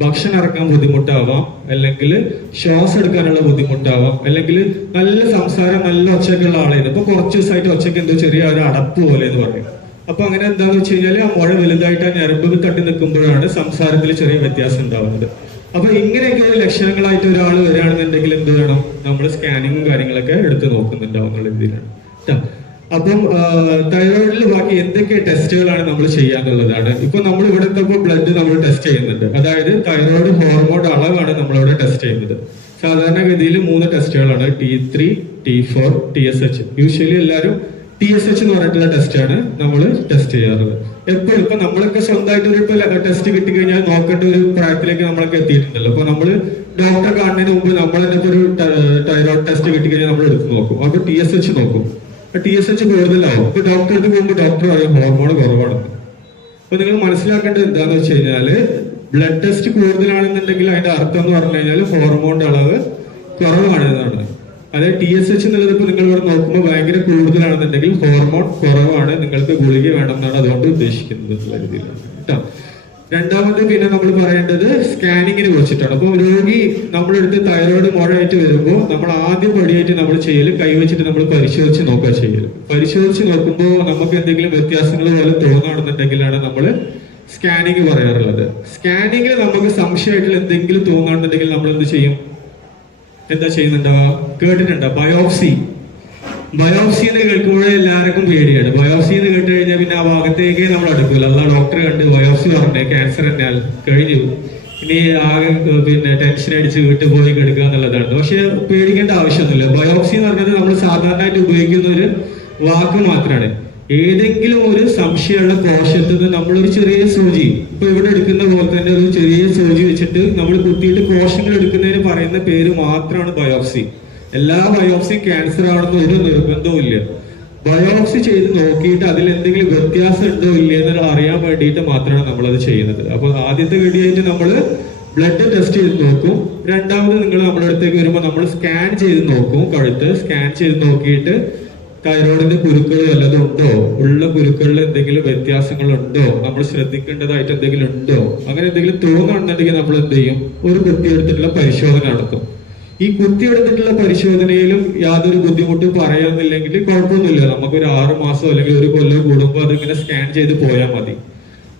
ഭക്ഷണം ഇറക്കാൻ ബുദ്ധിമുട്ടാവാം, അല്ലെങ്കിൽ ശ്വാസം എടുക്കാനുള്ള ബുദ്ധിമുട്ടാവാം, അല്ലെങ്കിൽ നല്ല സംസാരം നല്ല ഒച്ചയ്ക്കുള്ള ആളായിരുന്നു. ഇപ്പൊ കുറച്ച് ദിവസമായിട്ട് ഒച്ചയ്ക്ക് എന്തോ ചെറിയ ഒരു അടപ്പ് പോലെ എന്ന് പറയും. അപ്പൊ അങ്ങനെ എന്താന്ന് വെച്ച് കഴിഞ്ഞാൽ ആ മുഴ വലുതായിട്ട് ആ ഞരമ്പ് തട്ടി നിൽക്കുമ്പോഴാണ് സംസാരത്തിൽ ചെറിയ വ്യത്യാസം ഉണ്ടാവുന്നത്. അപ്പൊ ഇങ്ങനെയൊക്കെ ഒരു ലക്ഷണങ്ങളായിട്ട് ഒരാൾ വരികയാണെന്നുണ്ടെങ്കിൽ എന്ത് വേണം? നമ്മൾ സ്കാനിങ്ങും കാര്യങ്ങളൊക്കെ എടുത്ത് നോക്കുന്നുണ്ടാവും എന്നുള്ള രീതിയിലാണ്. അപ്പം തൈറോയിഡിൽ ബാക്കി എന്തൊക്കെ ടെസ്റ്റുകളാണ് നമ്മൾ ചെയ്യാന്നുള്ളതാണ്. ഇപ്പൊ നമ്മൾ ഇവിടെ എത്തുമ്പോൾ ബ്ലഡ് നമ്മൾ ടെസ്റ്റ് ചെയ്യുന്നുണ്ട്. അതായത് തൈറോയിഡ് ഹോർമോൺ അളവാണ് നമ്മളിവിടെ ടെസ്റ്റ് ചെയ്യുന്നത്. സാധാരണഗതിയിൽ 3 ടെസ്റ്റുകളാണ്, T3, T4, TSH. യൂഷ്വലി എല്ലാവരും TSH എന്ന് പറഞ്ഞിട്ടുള്ള ടെസ്റ്റാണ് നമ്മൾ ടെസ്റ്റ് ചെയ്യാറുള്ളത് എപ്പോഴും. ഇപ്പൊ നമ്മളൊക്കെ സ്വന്തമായിട്ട് ഒരു ടെസ്റ്റ് കിട്ടിക്കഴിഞ്ഞാൽ നോക്കേണ്ട ഒരു പ്രായത്തിലേക്ക് നമ്മളൊക്കെ എത്തിയിട്ടുണ്ടല്ലോ. അപ്പൊ നമ്മൾ ഡോക്ടറെ കാണുന്നതിന് മുമ്പ് നമ്മൾ തന്നെ ഒരു തൈറോയിഡ് ടെസ്റ്റ് കിട്ടിക്കഴിഞ്ഞാൽ നമ്മൾ എടുത്ത് നോക്കും. അപ്പൊ TSH നോക്കും. TSH കൂടുതലാവും. ഇപ്പൊ ഡോക്ടറെ അടുത്ത് പോകുമ്പോൾ ഡോക്ടർ പറയും ഹോർമോൺ കുറവാണെന്ന്. അപ്പൊ നിങ്ങൾ മനസ്സിലാക്കേണ്ടത് എന്താന്ന് വെച്ച് കഴിഞ്ഞാല് ബ്ലഡ് ടെസ്റ്റ് കൂടുതലാണെന്നുണ്ടെങ്കിൽ അതിന്റെ അർത്ഥം എന്ന് പറഞ്ഞു കഴിഞ്ഞാൽ ഹോർമോണിന്റെ അളവ് കുറവാണെന്നാണ്. അതായത് TSH എന്നുള്ളത് ഇപ്പൊ നിങ്ങൾ ഇവിടെ നോക്കുമ്പോൾ ഭയങ്കര കൂടുതലാണെന്നുണ്ടെങ്കിൽ ഹോർമോൺ കുറവാണ്, നിങ്ങൾക്ക് ഗുളിക വേണം എന്നാണ് അതുകൊണ്ട് ഉദ്ദേശിക്കുന്നത് എന്നുള്ള രീതിയിലാണ് കേട്ടോ. രണ്ടാമത് പിന്നെ നമ്മൾ പറയേണ്ടത് സ്കാനിങ്ങിനെ കുറിച്ചിട്ടാണ്. അപ്പോൾ രോഗി നമ്മുടെ അടുത്ത് തൈറോയിഡ് മുഴയായിട്ട് വരുമ്പോൾ നമ്മൾ ആദ്യം പടിയായിട്ട് നമ്മൾ ചെയ്യല് കൈവച്ചിട്ട് നമ്മൾ പരിശോധിച്ച് നോക്കുക ചെയ്യല്. പരിശോധിച്ച് നോക്കുമ്പോൾ നമുക്ക് എന്തെങ്കിലും വ്യത്യാസങ്ങൾ പോലെ തോന്നുകയാണെന്നുണ്ടെങ്കിലാണ് നമ്മൾ സ്കാനിങ് പറയാറുള്ളത്. സ്കാനിങ്ങിൽ നമുക്ക് സംശയമായിട്ടുള്ള എന്തെങ്കിലും തോന്നുകയാണെന്നുണ്ടെങ്കിൽ നമ്മൾ എന്ത് ചെയ്യും? എന്താ ചെയ്യുന്നുണ്ടാവുക? കേട്ടിട്ടുണ്ടോ? ബയോപ്സി. ബയോപ്സി എന്ന് കേൾക്കുമ്പോഴേ എല്ലാവർക്കും പേടിയാണ്. ബയോപ്സി എന്ന് കേട്ട് കഴിഞ്ഞാൽ പിന്നെ ആ ഭാഗത്തേക്കേ നമ്മൾ അടുക്കില്ല. അല്ല ഡോക്ടർ കണ്ട് ബയോപ്സി പറഞ്ഞേ ക്യാൻസർ എന്നാൽ കഴിഞ്ഞു, ഇനി ആകെ പിന്നെ ടെൻഷൻ അടിച്ച് വീട്ടിൽ പോയി കിടക്കുക എന്നുള്ളതാണ്. പക്ഷെ പേടിക്കേണ്ട ആവശ്യമൊന്നുമില്ല. ബയോപ്സി എന്ന് പറഞ്ഞത് നമ്മൾ സാധാരണയായിട്ട് ഉപയോഗിക്കുന്ന ഒരു വാക്ക് മാത്രമാണ്. ഏതെങ്കിലും ഒരു സംശയമുള്ള കോശത്തിൽ നിന്ന് നമ്മളൊരു ചെറിയ സൂചി, ഇപ്പൊ ഇവിടെ എടുക്കുന്ന പോലെ തന്നെ ഒരു ചെറിയ സൂചി വെച്ചിട്ട് നമ്മൾ കുത്തിയിട്ട് കോശങ്ങൾ എടുക്കുന്നതിന് പറയുന്ന പേര് മാത്രമാണ് ബയോപ്സി. എല്ലാ ബയോപ്സിയും ക്യാൻസർ ആണെന്ന് ഒരു നിർബന്ധവും ഇല്ല. ബയോപ്സി ചെയ്ത് നോക്കിയിട്ട് അതിൽ എന്തെങ്കിലും വ്യത്യാസം ഉണ്ടോ ഇല്ല എന്നുള്ള അറിയാൻ വേണ്ടിയിട്ട് മാത്രമാണ് നമ്മളത് ചെയ്യുന്നത്. അപ്പൊ ആദ്യത്തെ ഗഡിയായിട്ട് നമ്മൾ ബ്ലഡ് ടെസ്റ്റ് ചെയ്ത് നോക്കും. രണ്ടാമത് നിങ്ങൾ നമ്മുടെ അടുത്തേക്ക് വരുമ്പോൾ നമ്മൾ സ്കാൻ ചെയ്ത് നോക്കും. കഴുത്ത് സ്കാൻ ചെയ്ത് നോക്കിയിട്ട് തൈറോയിഡിന്റെ കുരുക്കൾ വല്ലതും ഉണ്ടോ, ഉള്ള കുരുക്കളിൽ എന്തെങ്കിലും വ്യത്യാസങ്ങൾ ഉണ്ടോ, നമ്മൾ ശ്രദ്ധിക്കേണ്ടതായിട്ട് എന്തെങ്കിലും ഉണ്ടോ, അങ്ങനെ എന്തെങ്കിലും തോന്നുകയാണെന്നുണ്ടെങ്കിൽ നമ്മൾ എന്ത് ചെയ്യും? ഒരു കുത്തിയെടുത്തിട്ടുള്ള പരിശോധന നടത്തും. ഈ കുത്തിയെടുത്തിട്ടുള്ള പരിശോധനയിലും യാതൊരു ബുദ്ധിമുട്ടും പറയാന്നില്ലെങ്കിൽ കുഴപ്പമൊന്നുമില്ല. നമുക്കൊരു 6 മാസം അല്ലെങ്കിൽ 1 കൊല്ലം കൂടുമ്പോൾ അതിങ്ങനെ സ്കാൻ ചെയ്ത് പോയാൽ മതി.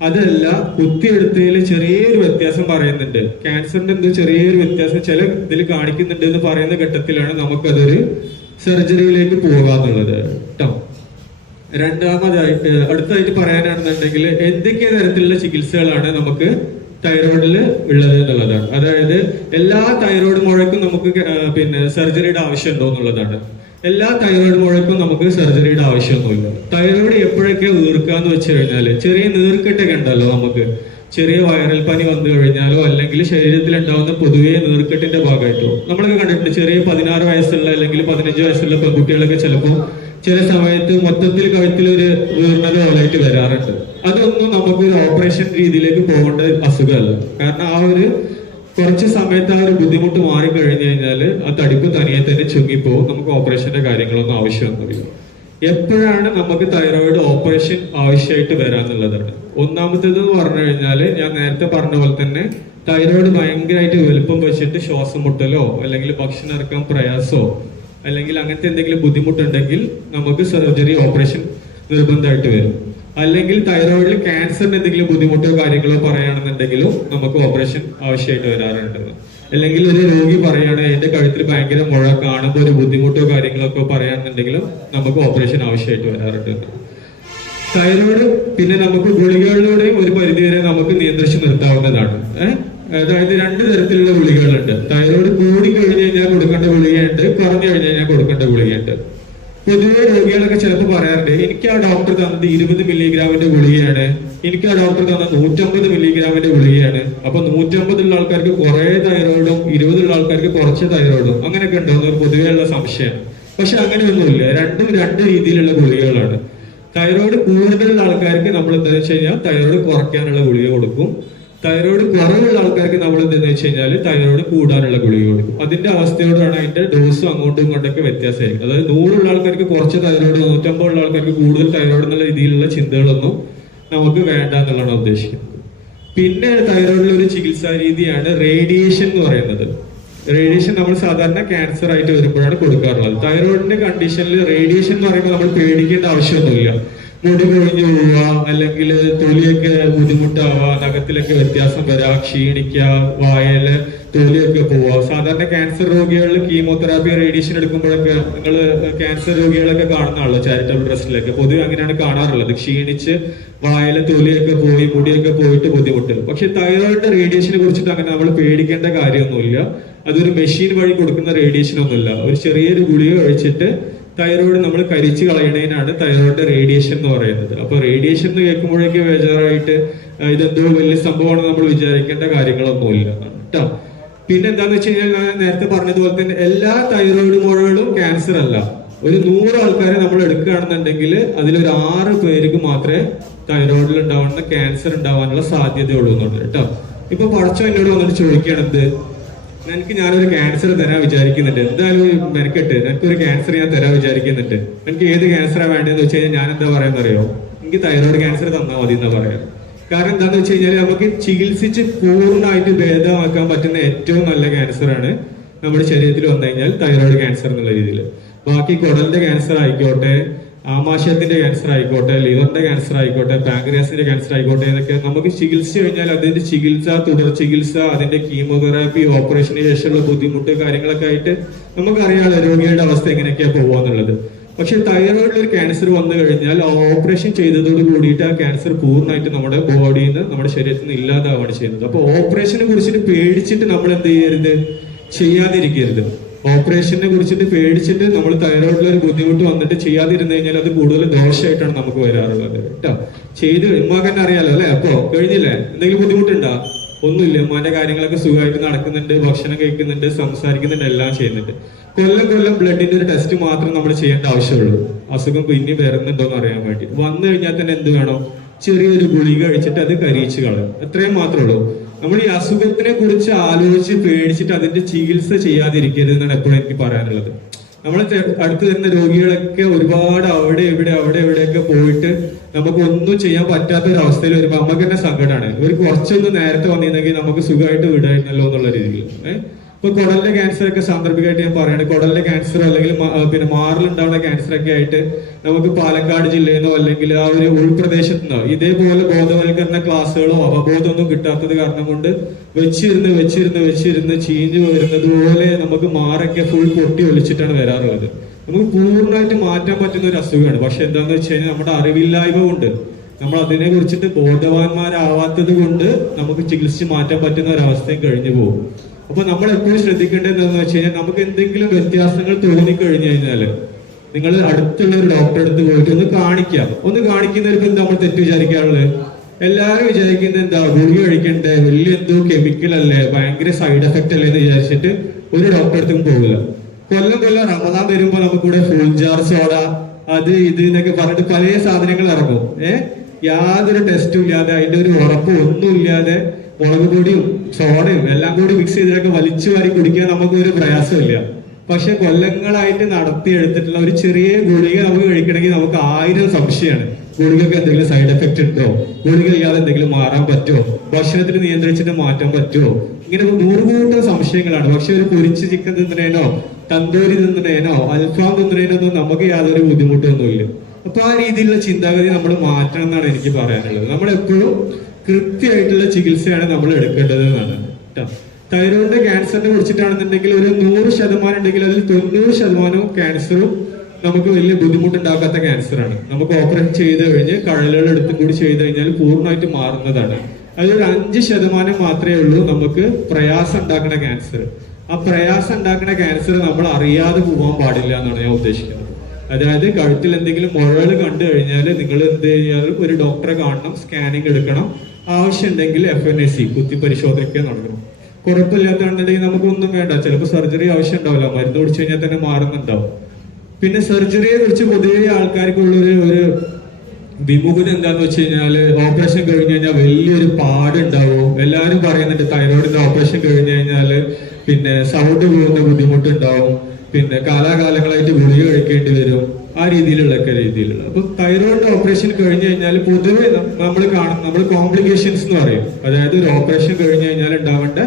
അതല്ല, കുത്തിയെടുത്തതിൽ ചെറിയൊരു വ്യത്യാസം പറയുന്നുണ്ട്, ക്യാൻസറിന്റെ എന്തോ ചെറിയൊരു വ്യത്യാസം ചില ഇതിൽ കാണിക്കുന്നുണ്ട് എന്ന് പറയുന്ന ഘട്ടത്തിലാണ് നമുക്കതൊരു സർജറിയിലേക്ക് പോകാന്നുള്ളത് കേട്ടോ. രണ്ടാമതായിട്ട് അടുത്തായിട്ട് പറയാനാണെന്നുണ്ടെങ്കിൽ എന്തൊക്കെ തരത്തിലുള്ള ചികിത്സകളാണ് നമുക്ക് തൈറോയിഡിൽ ഉള്ളത് എന്നുള്ളതാണ്. അതായത് എല്ലാ തൈറോയിഡ് മുഴക്കും നമുക്ക് പിന്നെ സർജറിയുടെ ആവശ്യം ഉണ്ടോ എന്നുള്ളതാണ്. എല്ലാ തൈറോയിഡ് മുഴക്കും നമുക്ക് സർജറിയുടെ ആവശ്യമൊന്നുമില്ല. തൈറോയിഡ് എപ്പോഴൊക്കെ വീർക്കാന്ന് വെച്ച് കഴിഞ്ഞാല് ചെറിയ നീർക്കെട്ടൊക്കെ ഉണ്ടല്ലോ, നമുക്ക് ചെറിയ വൈറൽ പനി വന്നു കഴിഞ്ഞാലോ അല്ലെങ്കിൽ ശരീരത്തിൽ ഉണ്ടാവുന്ന പൊതുവേ നീർക്കെട്ടിന്റെ ഭാഗമായിട്ടോ നമ്മളൊക്കെ കണ്ടിട്ടുണ്ട്. ചെറിയ 16 വയസ്സുള്ള അല്ലെങ്കിൽ 15 വയസ്സുള്ള പെൺകുട്ടികളൊക്കെ ചിലപ്പോൾ ചില സമയത്ത് മൊത്തത്തിൽ കഴുത്തിലൊരു വീർണത പോലായിട്ട് വരാറുണ്ട്. അതൊന്നും നമുക്ക് ഒരു ഓപ്പറേഷൻ രീതിയിലേക്ക് പോകേണ്ട അസുഖമല്ല. കാരണം ആ ഒരു കുറച്ച് സമയത്ത് ആ ഒരു ബുദ്ധിമുട്ട് മാറിക്കഴിഞ്ഞു കഴിഞ്ഞാൽ ആ തടിപ്പ് തനിയെ തന്നെ ചുങ്ങിപ്പോവും. നമുക്ക് ഓപ്പറേഷന്റെ കാര്യങ്ങളൊന്നും ആവശ്യമൊന്നുമില്ല. എപ്പോഴാണ് നമുക്ക് തൈറോയിഡ് ഓപ്പറേഷൻ ആവശ്യമായിട്ട് വരാന്നുള്ളതാണ്. ഒന്നാമത്തേത് എന്ന് പറഞ്ഞു കഴിഞ്ഞാൽ ഞാൻ നേരത്തെ പറഞ്ഞ പോലെ തന്നെ തൈറോയിഡ് ഭയങ്കരമായിട്ട് വലുപ്പം വെച്ചിട്ട് ശ്വാസം മുട്ടലോ അല്ലെങ്കിൽ ഭക്ഷണം ഇറക്കാൻ പ്രയാസമോ അല്ലെങ്കിൽ അങ്ങനത്തെ എന്തെങ്കിലും ബുദ്ധിമുട്ടുണ്ടെങ്കിൽ നമുക്ക് സർജറി ഓപ്പറേഷൻ നിർബന്ധമായിട്ട് വരും. അല്ലെങ്കിൽ തൈറോയിഡിൽ ക്യാൻസറിന് എന്തെങ്കിലും ബുദ്ധിമുട്ടോ കാര്യങ്ങളോ പറയുകയാണെന്നുണ്ടെങ്കിലും നമുക്ക് ഓപ്പറേഷൻ ആവശ്യമായിട്ട് വരാറുണ്ട്. അല്ലെങ്കിൽ ഒരു രോഗി പറയുകയാണ് എന്റെ കഴുത്തിൽ ഭയങ്കര മുഴ, കാണുമ്പോൾ ഒരു ബുദ്ധിമുട്ടോ കാര്യങ്ങളോ ഒക്കെ പറയുകയാണെന്നുണ്ടെങ്കിലും നമുക്ക് ഓപ്പറേഷൻ ആവശ്യമായിട്ട് വരാറുണ്ട്. തൈറോയിഡ് പിന്നെ നമുക്ക് ഗുളികകളിലൂടെയും ഒരു പരിധിവരെ നമുക്ക് നിയന്ത്രിച്ച് നിർത്താവുന്നതാണ്. അതായത് 2 തരത്തിലുള്ള ഗുളികകളുണ്ട്. തൈറോയിഡ് കൂടി കഴിഞ്ഞ് കഴിഞ്ഞാൽ കൊടുക്കേണ്ട ഗുളികയുണ്ട്, കുറഞ്ഞു കഴിഞ്ഞ് കഴിഞ്ഞാൽ കൊടുക്കേണ്ട ഗുളികയുണ്ട്. പൊതുവെ രോഗികളൊക്കെ ചിലപ്പോൾ പറയാറുണ്ട്, എനിക്ക് ആ ഡോക്ടർ തന്നത് 20 മില്ലിഗ്രാമിന്റെ ഗുളികയാണ്, എനിക്ക് ആ ഡോക്ടർ തന്നത് 150 മില്ലിഗ്രാമിന്റെ ഗുളികയാണ്. അപ്പൊ 150 ഉള്ള ആൾക്കാർക്ക് കുറെ തൈറോയിഡും 20 ഉള്ള ആൾക്കാർക്ക് കുറച്ച് തൈറോയിഡും അങ്ങനെയൊക്കെ ഉണ്ടോ എന്നൊരു പൊതുവെയുള്ള സംശയമാണ്. പക്ഷെ അങ്ങനെയൊന്നുമില്ല, രണ്ടും 2 രീതിയിലുള്ള ഗുളികകളാണ്. തൈറോയിഡ് കൂടുതലുള്ള ആൾക്കാർക്ക് നമ്മൾ എന്താണെന്ന് വെച്ച് കഴിഞ്ഞാൽ തൈറോയിഡ് കുറയ്ക്കാനുള്ള ഗുളിക കൊടുക്കും. തൈറോയിഡ് കുറവുള്ള ആൾക്കാർക്ക് നമ്മൾ എന്താണെന്ന് വെച്ച് കഴിഞ്ഞാൽ തൈറോയിഡ് കൂടാനുള്ള ഗുളിക കൊടുക്കും. അതിന്റെ അവസ്ഥയോടാണ് അതിന്റെ ഡോസും അങ്ങോട്ടും ഇങ്ങോട്ടൊക്കെ വ്യത്യാസമായിരിക്കും. അതായത് 100 ഉള്ള ആൾക്കാർക്ക് കുറച്ച് തൈറോയിഡ്, 150 ഉള്ള ആൾക്കാർക്ക് കൂടുതൽ തൈറോയിഡ് എന്നുള്ള രീതിയിലുള്ള ചിന്തകളൊന്നും നമുക്ക് വേണ്ട എന്നുള്ളതാണ് ഉദ്ദേശിക്കുന്നത്. പിന്നെ തൈറോയിഡിലെ ഒരു ചികിത്സാ രീതിയാണ് റേഡിയേഷൻ എന്ന് പറയുന്നത്. റേഡിയേഷൻ നമ്മൾ സാധാരണ ക്യാൻസർ ആയിട്ട് വരുമ്പോഴാണ് കൊടുക്കാറുള്ളത്. തൈറോയിഡിന്റെ കണ്ടീഷനിൽ റേഡിയേഷൻ എന്ന് പറയുമ്പോൾ നമ്മൾ പേടിക്കേണ്ട ആവശ്യമൊന്നുമില്ല. മുടി കൊഴിഞ്ഞു പോവുക, അല്ലെങ്കിൽ തൊലിയൊക്കെ ബുദ്ധിമുട്ടാവുക, നഖത്തിലൊക്കെ വ്യത്യാസം വരാ, ക്ഷീണിക്കുക, വായല് തൊലിയൊക്കെ പോവുക. സാധാരണ ക്യാൻസർ രോഗികളിൽ കീമോതെറാപ്പി, റേഡിയേഷൻ എടുക്കുമ്പോഴൊക്കെ നിങ്ങൾ ക്യാൻസർ രോഗികളൊക്കെ കാണുന്നതാണല്ലോ ചാരിറ്റബിൾ ട്രസ്റ്റിലൊക്കെ. പൊതുവെ അങ്ങനെയാണ് കാണാറുള്ളത്. ക്ഷീണിച്ച് വായല തൊലിയൊക്കെ പോയി മുടിയൊക്കെ പോയിട്ട് ബുദ്ധിമുട്ട്. പക്ഷെ തൈറോയിഡിന്റെ റേഡിയേഷനെ കുറിച്ചിട്ട് അങ്ങനെ നമ്മൾ പേടിക്കേണ്ട കാര്യമൊന്നുമില്ല. അതൊരു മെഷീൻ വഴി കൊടുക്കുന്ന റേഡിയേഷൻ ഒന്നുമില്ല. ഒരു ചെറിയൊരു ഗുളിക കഴിച്ചിട്ട് തൈറോയിഡ് നമ്മൾ കരിച്ചു കളയണതിനാണ് തൈറോയിഡ് റേഡിയേഷൻ എന്ന് പറയുന്നത്. അപ്പൊ റേഡിയേഷൻ എന്ന് കേൾക്കുമ്പോഴേക്കും ബേജാറായിട്ട് ഇതെന്തോ വലിയ സംഭവമാണ് നമ്മൾ വിചാരിക്കേണ്ട കാര്യങ്ങളൊന്നുമില്ല കേട്ടോ. പിന്നെ എന്താന്ന് വെച്ച് കഴിഞ്ഞാൽ ഞാൻ നേരത്തെ പറഞ്ഞതുപോലെ തന്നെ എല്ലാ തൈറോയിഡ് മുഴകളും ക്യാൻസർ അല്ല. ഒരു 100 ആൾക്കാരെ നമ്മൾ എടുക്കുകയാണെന്നുണ്ടെങ്കിൽ അതിലൊരു 6 പേർക്ക് മാത്രമേ തൈറോയിഡിൽ ഉണ്ടാവുന്ന ക്യാൻസർ ഉണ്ടാവാനുള്ള സാധ്യതയുള്ളൂ എന്നുള്ളത് കേട്ടോ. ഇപ്പൊ പടച്ചോ എന്നോട് വന്നിട്ട് ചോദിക്കുകയാണെന്ത്, ഞാനൊരു ക്യാൻസർ തരാൻ വിചാരിക്കുന്നുണ്ട്, എന്തായാലും മെനക്കെട്ട് എനിക്കൊരു ക്യാൻസർ ഞാൻ തരാൻ വിചാരിക്കുന്നുണ്ട്, എനിക്ക് ഏത് ക്യാൻസറാണ് വേണ്ടതെന്ന് വെച്ച് കഴിഞ്ഞാൽ ഞാൻ എന്താ പറയാന്നറിയോ, എനിക്ക് തൈറോയിഡ് ക്യാൻസർ തന്നാൽ മതി എന്നാ പറയാം. കാരണം എന്താന്ന് വെച്ച് കഴിഞ്ഞാൽ നമുക്ക് ചികിത്സിച്ച് പൂർണ്ണമായിട്ട് ഭേദമാക്കാൻ പറ്റുന്ന ഏറ്റവും നല്ല ക്യാൻസറാണ് നമ്മുടെ ശരീരത്തിൽ വന്നു കഴിഞ്ഞാൽ തൈറോയിഡ് ക്യാൻസർ എന്നുള്ള രീതിയിൽ. ബാക്കി കുടലിന്റെ ക്യാൻസർ ആയിക്കോട്ടെ, ആമാശയത്തിന്റെ ക്യാൻസർ ആയിക്കോട്ടെ, ലിവറിന്റെ ക്യാൻസർ ആയിക്കോട്ടെ, പാങ്ക്രിയാസിന്റെ ക്യാൻസർ ആയിക്കോട്ടെ, എന്നൊക്കെ നമുക്ക് ചികിത്സിച്ചു കഴിഞ്ഞാൽ അതിന്റെ ചികിത്സ, തുടർ ചികിത്സ, അതിന്റെ കീമോതെറാപ്പി, ഓപ്പറേഷന് ശേഷമുള്ള ബുദ്ധിമുട്ട് കാര്യങ്ങളൊക്കെ ആയിട്ട് നമുക്കറിയാമല്ലോ രോഗിയുടെ അവസ്ഥ എങ്ങനെയൊക്കെയാ പോവാന്നുള്ളത്. പക്ഷെ തൈറോയിഡിൽ ഒരു ക്യാൻസർ വന്നു കഴിഞ്ഞാൽ ഓപ്പറേഷൻ ചെയ്തതോട് കൂടിയിട്ട് ആ ക്യാൻസർ പൂർണ്ണമായിട്ട് നമ്മുടെ ബോഡിയിൽ നിന്ന്, നമ്മുടെ ശരീരത്തിൽ നിന്ന് ഇല്ലാതാവാണ് ചെയ്യുന്നത്. അപ്പൊ ഓപ്പറേഷനെ കുറിച്ചിട്ട് പേടിച്ചിട്ട് നമ്മൾ എന്ത് ചെയ്യരുത്, ചെയ്യാതിരിക്കരുത്. ഓപ്പറേഷനെ കുറിച്ചിട്ട് പേടിച്ചിട്ട് നമ്മൾ തൈറോയിഡിൽ ഒരു ബുദ്ധിമുട്ട് വന്നിട്ട് ചെയ്യാതിരുന്നു കഴിഞ്ഞാൽ അത് കൂടുതൽ ദോഷമായിട്ടാണ് നമുക്ക് വരാറുള്ളത് കേട്ടോ. ചെയ്ത് ഉമ്മാക്ക് തന്നെ അറിയാലോ അല്ലെ. അപ്പൊ കഴിഞ്ഞില്ലേ, എന്തെങ്കിലും ബുദ്ധിമുട്ടുണ്ടോ? ഒന്നുമില്ല, ഉമ്മാന്റെ കാര്യങ്ങളൊക്കെ സുഖമായിട്ട് നടക്കുന്നുണ്ട്, ഭക്ഷണം കഴിക്കുന്നുണ്ട്, സംസാരിക്കുന്നുണ്ട്, എല്ലാം ചെയ്യുന്നുണ്ട്. കൊല്ലം ബ്ലഡിന്റെ ഒരു ടെസ്റ്റ് മാത്രം നമ്മൾ ചെയ്യേണ്ട ആവശ്യമുള്ളൂ, അസുഖം പിന്നെ വരുന്നുണ്ടോ എന്ന് അറിയാൻ വേണ്ടി. വന്നു കഴിഞ്ഞാൽ തന്നെ എന്ത് വേണം, ചെറിയൊരു ഗുളിക കഴിച്ചിട്ട് അത് കരിയിച്ച് കളയും, അത്രയും മാത്രമേ ഉള്ളൂ. നമ്മൾ ഈ അസുഖത്തിനെ കുറിച്ച് ആലോചിച്ച് പേടിച്ചിട്ട് അതിന്റെ ചികിത്സ ചെയ്യാതിരിക്കരുത് എന്നാണ് എപ്പോഴും എനിക്ക് പറയാനുള്ളത്. നമ്മളെ അടുത്ത് വരുന്ന രോഗികളൊക്കെ ഒരുപാട് അവിടെ എവിടെയൊക്കെ പോയിട്ട് നമുക്ക് ഒന്നും ചെയ്യാൻ പറ്റാത്ത ഒരു അവസ്ഥയിൽ വരുമ്പോൾ നമുക്ക് തന്നെ സങ്കടമാണ്. ഇവർ കുറച്ചൊന്ന് നേരത്തെ വന്നിരുന്നെങ്കിൽ നമുക്ക് സുഖമായിട്ട് വിടായിരുന്നല്ലോ എന്നുള്ള രീതിയിൽ. ഇപ്പൊ കുടലിന്റെ ക്യാൻസർ ഒക്കെ സാന്ദർഭികമായിട്ട് ഞാൻ പറയാണ്, കുടലിന്റെ ക്യാൻസർ അല്ലെങ്കിൽ പിന്നെ മാറിലുണ്ടാവുന്ന ക്യാൻസർ ഒക്കെ ആയിട്ട് നമുക്ക് പാലക്കാട് ജില്ലയിൽ നിന്നോ അല്ലെങ്കിൽ ആ ഒരു ഉൾപ്രദേശത്തു നിന്നോ ഇതേപോലെ ബോധവൽക്കരണ ക്ലാസ്സുകളോ അവബോധമൊന്നും കിട്ടാത്തത് കാരണം കൊണ്ട് വെച്ചിരുന്ന് ചീഞ്ഞു വരുന്നത് പോലെ നമുക്ക് മാറൊക്കെ ഫുൾ പൊട്ടി ഒലിച്ചിട്ടാണ് വരാറുള്ളത്. നമുക്ക് പൂർണ്ണമായിട്ട് മാറ്റാൻ പറ്റുന്ന ഒരു അസുഖമാണ്. പക്ഷെ എന്താന്ന് വെച്ച് കഴിഞ്ഞാൽ നമ്മുടെ അറിവില്ലായ്മ കൊണ്ട്, നമ്മൾ അതിനെ കുറിച്ചിട്ട് ബോധവാന്മാരാവാത്തത് കൊണ്ട് നമുക്ക് ചികിത്സിച്ച് മാറ്റാൻ പറ്റുന്ന ഒരവസ്ഥയും കഴിഞ്ഞു പോകും. അപ്പൊ നമ്മൾ എപ്പോഴും ശ്രദ്ധിക്കേണ്ടത് എന്താണെന്ന് വെച്ച് കഴിഞ്ഞാൽ നമുക്ക് എന്തെങ്കിലും വ്യത്യാസങ്ങൾ തോന്നിക്കഴിഞ്ഞു കഴിഞ്ഞാല് നിങ്ങൾ അടുത്തുള്ള ഒരു ഡോക്ടറെ അടുത്ത് പോയിട്ട് ഒന്ന് കാണിക്കുന്നവർക്ക് എന്താ നമ്മൾ തെറ്റ് വിചാരിക്കാറുള്ളത്? എല്ലാവരും വിചാരിക്കുന്നത് എന്താ, ഗുളിക കഴിക്കണ്ടേ, വലിയ എന്തോ കെമിക്കൽ അല്ലേ, ഭയങ്കര സൈഡ് എഫക്റ്റ് അല്ലേ എന്ന് വിചാരിച്ചിട്ട് ഒരു ഡോക്ടറെ അടുത്തും പോകില്ല. കൊല്ലം റമദാൻ വരുമ്പോ നമുക്കിവിടെ ഫുൾ ജാർ സോഡ അത് ഇത് എന്നൊക്കെ പറഞ്ഞിട്ട് പല സാധനങ്ങൾ ഇറങ്ങും. യാതൊരു ടെസ്റ്റും ഇല്ലാതെ, അതിന്റെ ഒരു ഉറപ്പും ഒന്നും ഇല്ലാതെ മുളക് പൊടിയും സോഡയും എല്ലാം കൂടി മിക്സ് ചെയ്തിട്ടൊക്കെ വലിച്ചു വാരി കുടിക്കാൻ നമുക്ക് ഒരു പ്രയാസമില്ല. പക്ഷെ കൊല്ലങ്ങളായിട്ട് നടത്തിയെടുത്തിട്ടുള്ള ഒരു ചെറിയ ഗുളിക നമുക്ക് കഴിക്കണമെങ്കിൽ നമുക്ക് 1000 സംശയമാണ്. ഗുളികക്ക് എന്തെങ്കിലും സൈഡ് എഫക്റ്റ് ഉണ്ടോ, ഗുളിക ഇല്ലാതെ എന്തെങ്കിലും മാറാൻ പറ്റുമോ, ഭക്ഷണത്തിന് നിയന്ത്രിച്ചിട്ട് മാറ്റാൻ പറ്റുമോ, ഇങ്ങനെ 100 കൂട്ടം സംശയങ്ങളാണ്. പക്ഷെ ഒരു പൊരിച്ച് ചിക്കൻ തിന്നണേനോ തന്തൂരി തിന്നണേനോ അൽഫാം തിന്നണേനോ ഒന്നും നമുക്ക് യാതൊരു ബുദ്ധിമുട്ടൊന്നുമില്ല. അപ്പൊ ആ രീതിയിലുള്ള ചിന്താഗതി നമ്മൾ മാറ്റണം എന്നാണ് എനിക്ക് പറയാനുള്ളത്. നമ്മളെപ്പോഴും കൃത്യമായിട്ടുള്ള ചികിത്സയാണ് നമ്മൾ എടുക്കേണ്ടത് എന്നാണ് കേട്ടോ. തൈറോയിഡിന്റെ ക്യാൻസറിനെ കുറിച്ചിട്ടാണെന്നുണ്ടെങ്കിൽ ഒരു 100% ഉണ്ടെങ്കിൽ അതിൽ 90% ക്യാൻസറും നമുക്ക് വലിയ ബുദ്ധിമുട്ടുണ്ടാക്കാത്ത ക്യാൻസറാണ്. നമുക്ക് ഓപ്പറേഷൻ ചെയ്ത് കഴിഞ്ഞ് കഴലുകൾ എടുത്തും കൂടി ചെയ്ത് കഴിഞ്ഞാൽ പൂർണ്ണമായിട്ട് മാറുന്നതാണ്. അതിലൊരു 5% മാത്രമേ ഉള്ളൂ നമുക്ക് പ്രയാസം ഉണ്ടാക്കുന്ന ക്യാൻസർ. ആ പ്രയാസം ഉണ്ടാക്കുന്ന ക്യാൻസർ നമ്മൾ അറിയാതെ പോകാൻ പാടില്ല എന്നാണ് ഞാൻ ഉദ്ദേശിക്കുന്നത്. അതായത് കഴുത്തിൽ എന്തെങ്കിലും മുഴകൾ കണ്ടു കഴിഞ്ഞാൽ നിങ്ങൾ എന്ത് ചെയ്യാറ്, ഒരു ഡോക്ടറെ കാണണം, സ്കാനിങ് എടുക്കണം, ആവശ്യമുണ്ടെങ്കിൽ FNAC കുത്തി പരിശോധനയ്ക്ക് നടക്കണം. കുഴപ്പമില്ലാത്തതാണെന്നുണ്ടെങ്കിൽ നമുക്കൊന്നും വേണ്ട, ചിലപ്പോൾ സർജറി ആവശ്യം ഉണ്ടാവില്ല, മരുന്ന് കുടിച്ചു കഴിഞ്ഞാൽ തന്നെ മാറുന്നുണ്ടാവും. പിന്നെ സർജറിയെ കുറിച്ച് പൊതുവെ ആൾക്കാർക്കുള്ളൊരു വിമുഖത എന്താന്ന് വെച്ച് കഴിഞ്ഞാല്, ഓപ്പറേഷൻ കഴിഞ്ഞ് കഴിഞ്ഞാൽ വലിയൊരു പാടുണ്ടാവും. എല്ലാവരും പറയുന്നുണ്ട് തൈറോയിഡിന്റെ ഓപ്പറേഷൻ കഴിഞ്ഞ് കഴിഞ്ഞാല് പിന്നെ സൗണ്ട് പോകുന്ന ബുദ്ധിമുട്ടുണ്ടാവും, പിന്നെ കാലാകാലങ്ങളായിട്ട് ഗുളിക കഴിക്കേണ്ടി വരും, ആ രീതിയിലുള്ള അപ്പൊ തൈറോയിഡ് ഓപ്പറേഷൻ കഴിഞ്ഞു കഴിഞ്ഞാൽ പൊതുവെ നമ്മൾ കോംപ്ലിക്കേഷൻസ് എന്ന് പറയും. അതായത് ഒരു ഓപ്പറേഷൻ കഴിഞ്ഞു കഴിഞ്ഞാൽ ഉണ്ടാവേണ്ട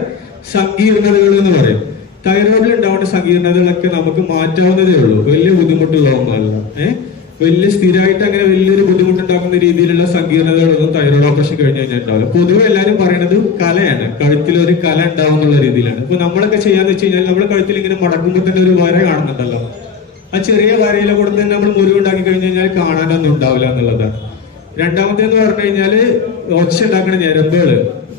സങ്കീർണതകൾ എന്ന് പറയും. തൈറോയിഡിൽ ഉണ്ടാവേണ്ട സങ്കീർണതകളൊക്കെ നമുക്ക് മാറ്റാവുന്നതേ ഉള്ളൂ, വലിയ ബുദ്ധിമുട്ടുള്ള ഒന്നല്ല. വലിയ സ്ഥിരമായിട്ട് അങ്ങനെ വലിയൊരു ബുദ്ധിമുട്ടുണ്ടാക്കുന്ന രീതിയിലുള്ള സങ്കീർണതകളൊന്നും തൈറോയിഡ് ഓപ്പറേഷൻ കഴിഞ്ഞു കഴിഞ്ഞാൽ ഉണ്ടാവില്ല. പൊതുവെ എല്ലാവരും പറയുന്നത് കലയാണ്, കഴുത്തിലൊരു കല ഉണ്ടാവുന്നുള്ള രീതിയിലാണ്. ഇപ്പൊ നമ്മളൊക്കെ ചെയ്യാന്ന് വെച്ച് കഴിഞ്ഞാൽ നമ്മുടെ കഴുത്തിൽ ഇങ്ങനെ മടക്കുമ്പോൾ തന്നെ ഒരു വര കാണുന്നുണ്ടല്ലോ, ആ ചെറിയ വരയിലെ കൂടെ തന്നെ നമ്മൾ മുറിവുണ്ടാക്കി കഴിഞ്ഞു കഴിഞ്ഞാൽ കാണാനൊന്നും ഉണ്ടാവില്ല എന്നുള്ളതാണ്. രണ്ടാമത്തേന്ന് പറഞ്ഞു കഴിഞ്ഞാല് ഒച്ച ഉണ്ടാക്കുന്ന ഞരമ്പുകള്,